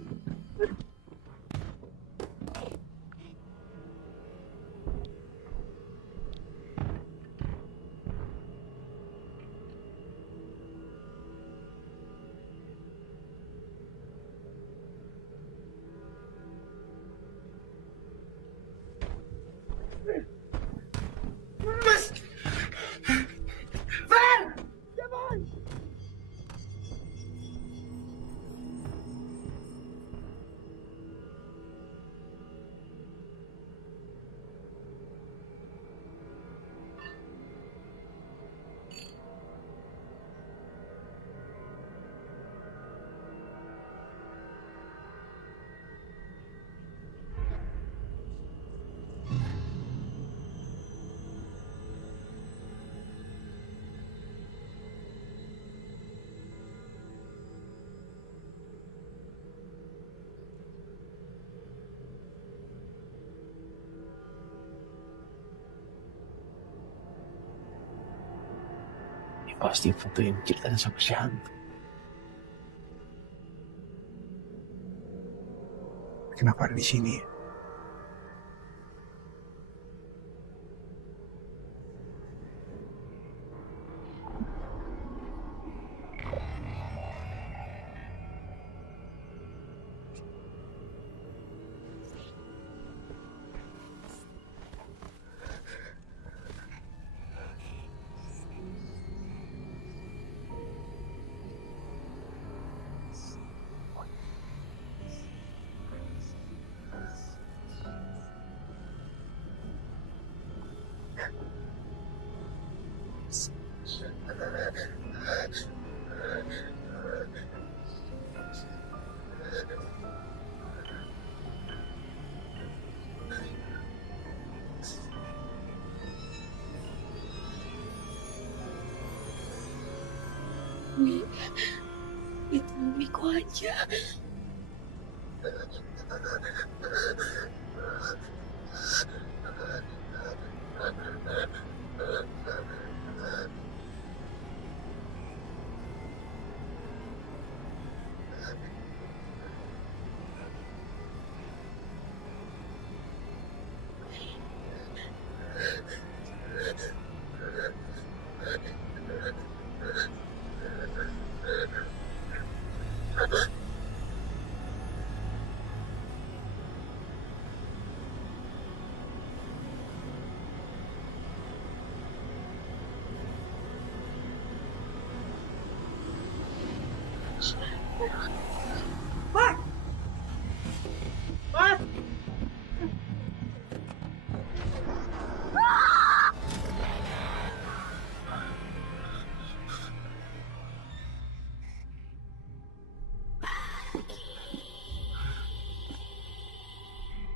pasti foto ini ceritanya sama Shanti. Kenapa ada di sini? Itu Miko aja. Mas! Mas!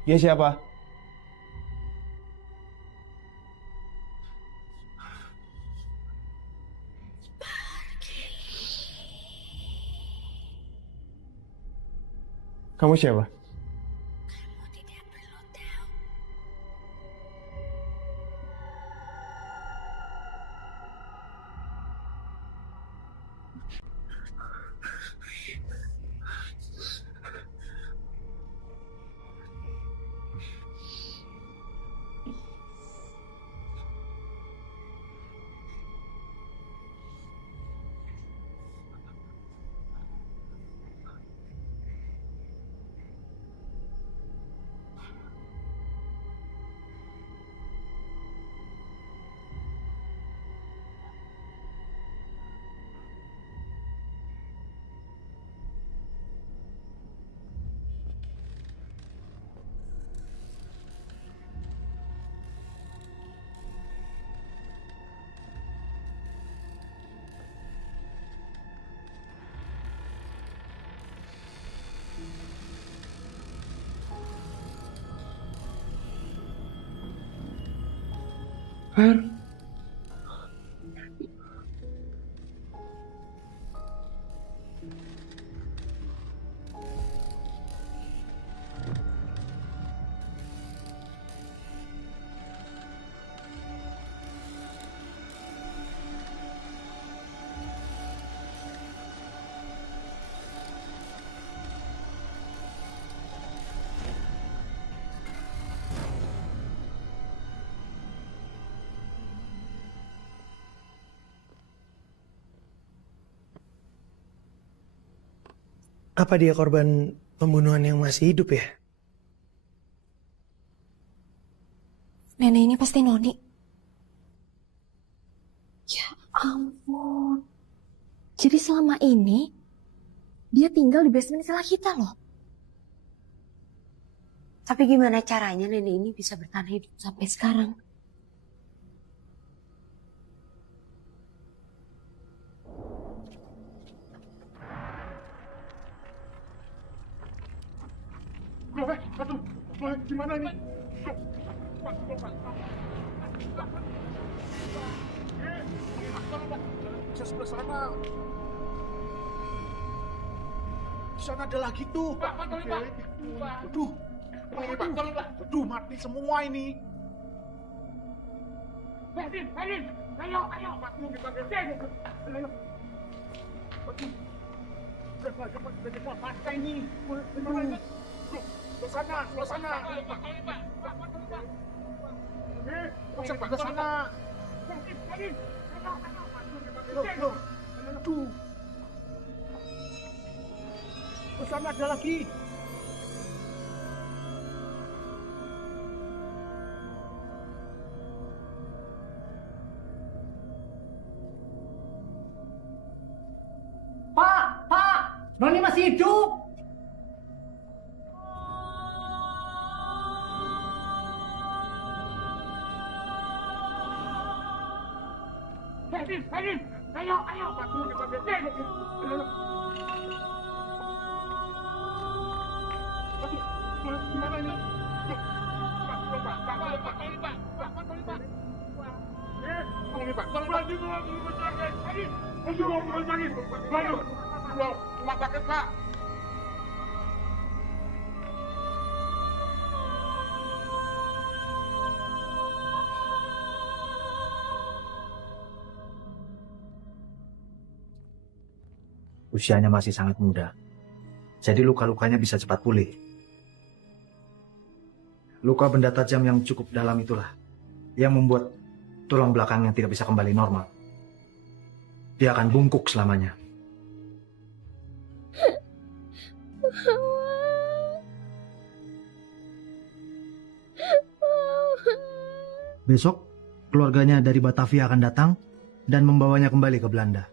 Dia siapa? Kamu siapa? Fer. Apa dia korban pembunuhan yang masih hidup ya? Nenek ini pasti Noni. Ya ampun. Jadi selama ini dia tinggal di basement villa kita loh. Tapi gimana caranya nenek ini bisa bertahan hidup sampai sekarang? Aduh, gimana ini? Sebelah sana. Di sana ada lagi tuh. Aduh, mati semua ini. Sana ada lagi. Pak, Noni masih hidup. Usianya masih sangat muda, jadi luka-lukanya bisa cepat pulih. Luka benda tajam yang cukup dalam itulah yang membuat tulang belakangnya tidak bisa kembali normal. Dia akan bungkuk selamanya. Besok, keluarganya dari Batavia akan datang dan membawanya kembali ke Belanda.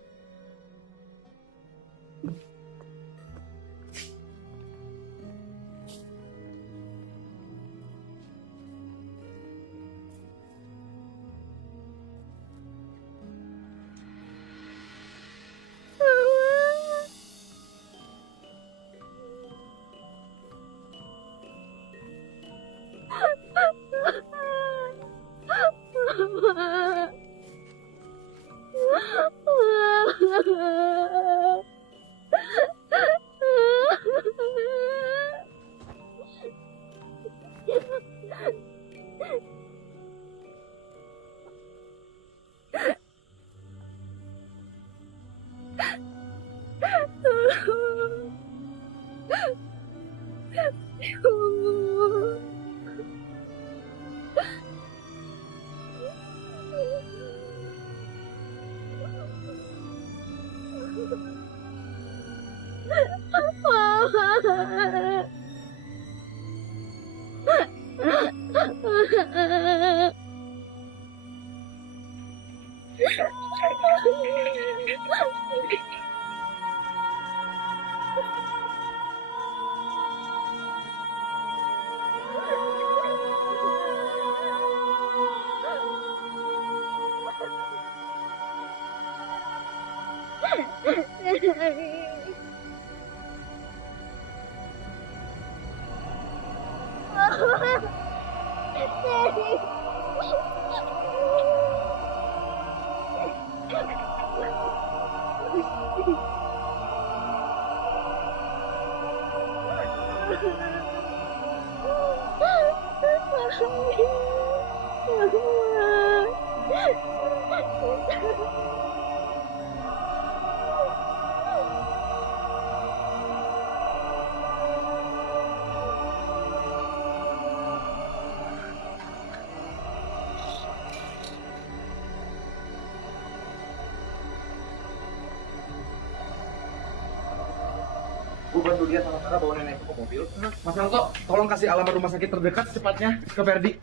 Gue bantu dia sama Sarah bawa nenek itu ke mobil. Mas Alto, tolong kasih alamat rumah sakit terdekat secepatnya ke Ferdi.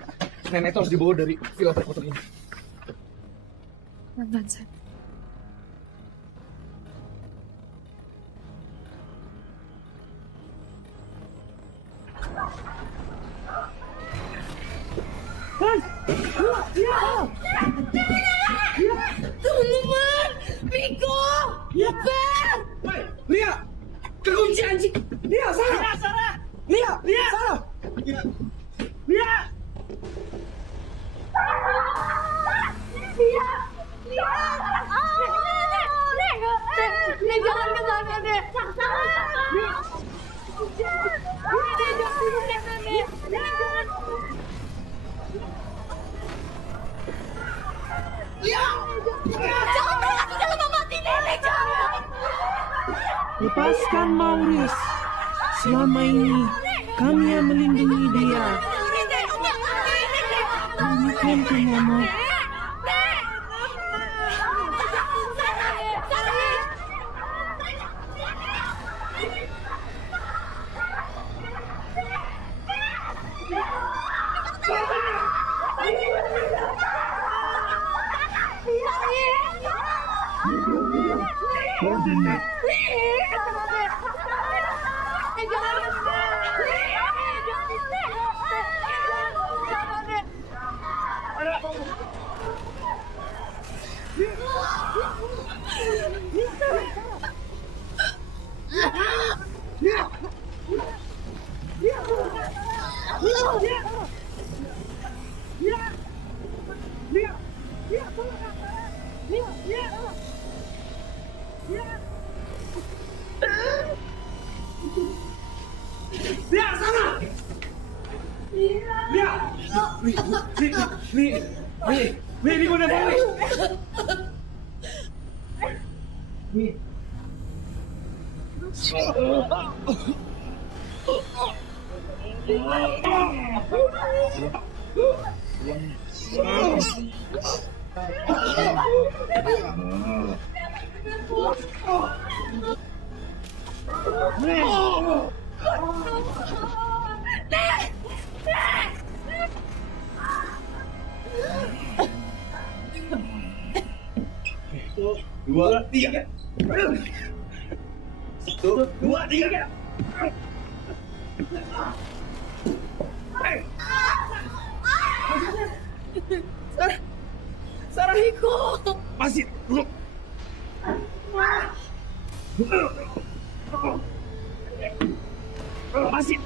Nenek itu harus dibawa dari villa terkotor ini. Pelan-pelan, Sat. Teman-teman, Miko, Fer, Lia, kekunci anjing. Lia, Sarah. Lia, Sarah. Lia. Lia, Lepaskan Maurice. Selama ini kami yang melindungi dia. Bukan Mama. Dua, tiga. Satu, dua, tiga. Sarahiko. Masih. Masih.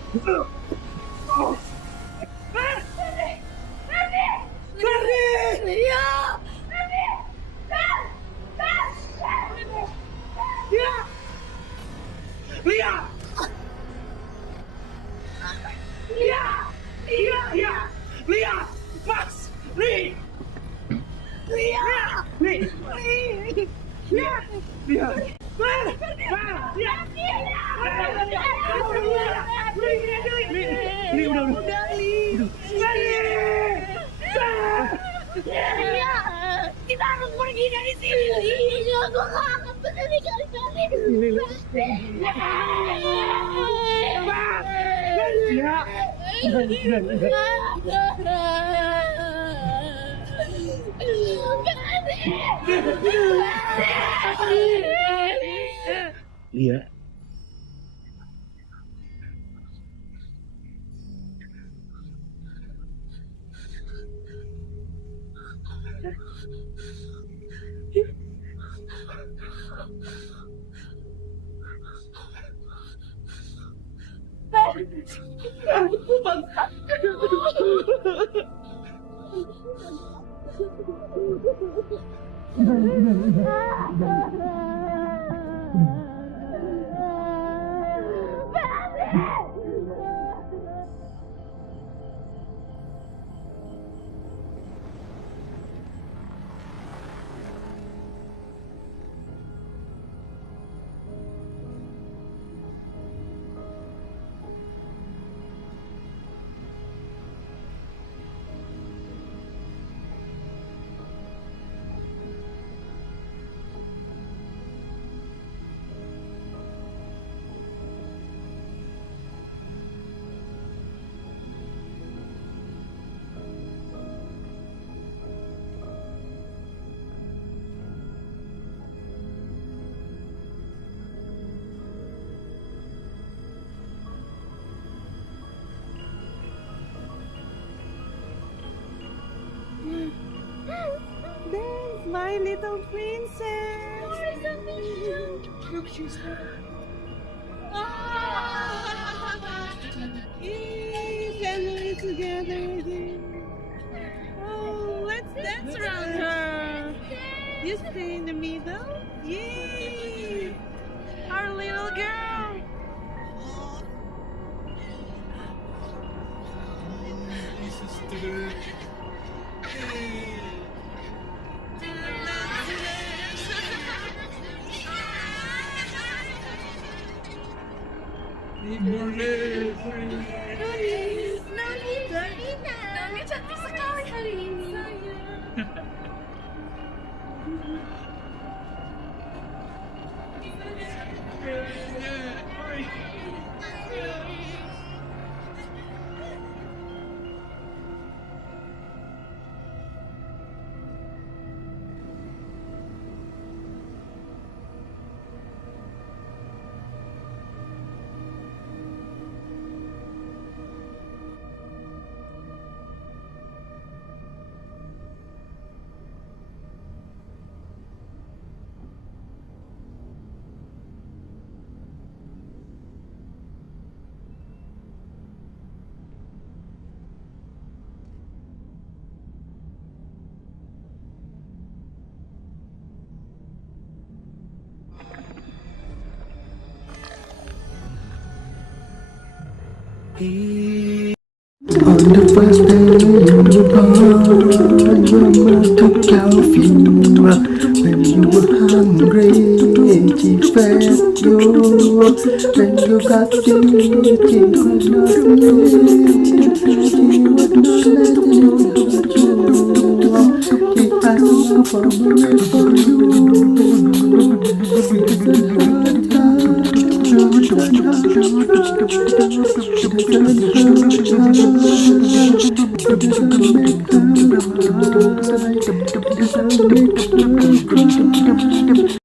Kita harus pergi dari sini. Aku kangen bener kali-kali. Lia. There's my little princess. Look, she's there. Yay, family together again. Oh, let's dance around her. You stay in the middle. Yay! Our little girl. Noni cantik sekali hari ini. On the first day you were born, your mother gave you up. When you were hungry, she fed you. When you got sick, she could not live. She would not let you hurt you. She asked for money for you. It's a hard time. It doesn't make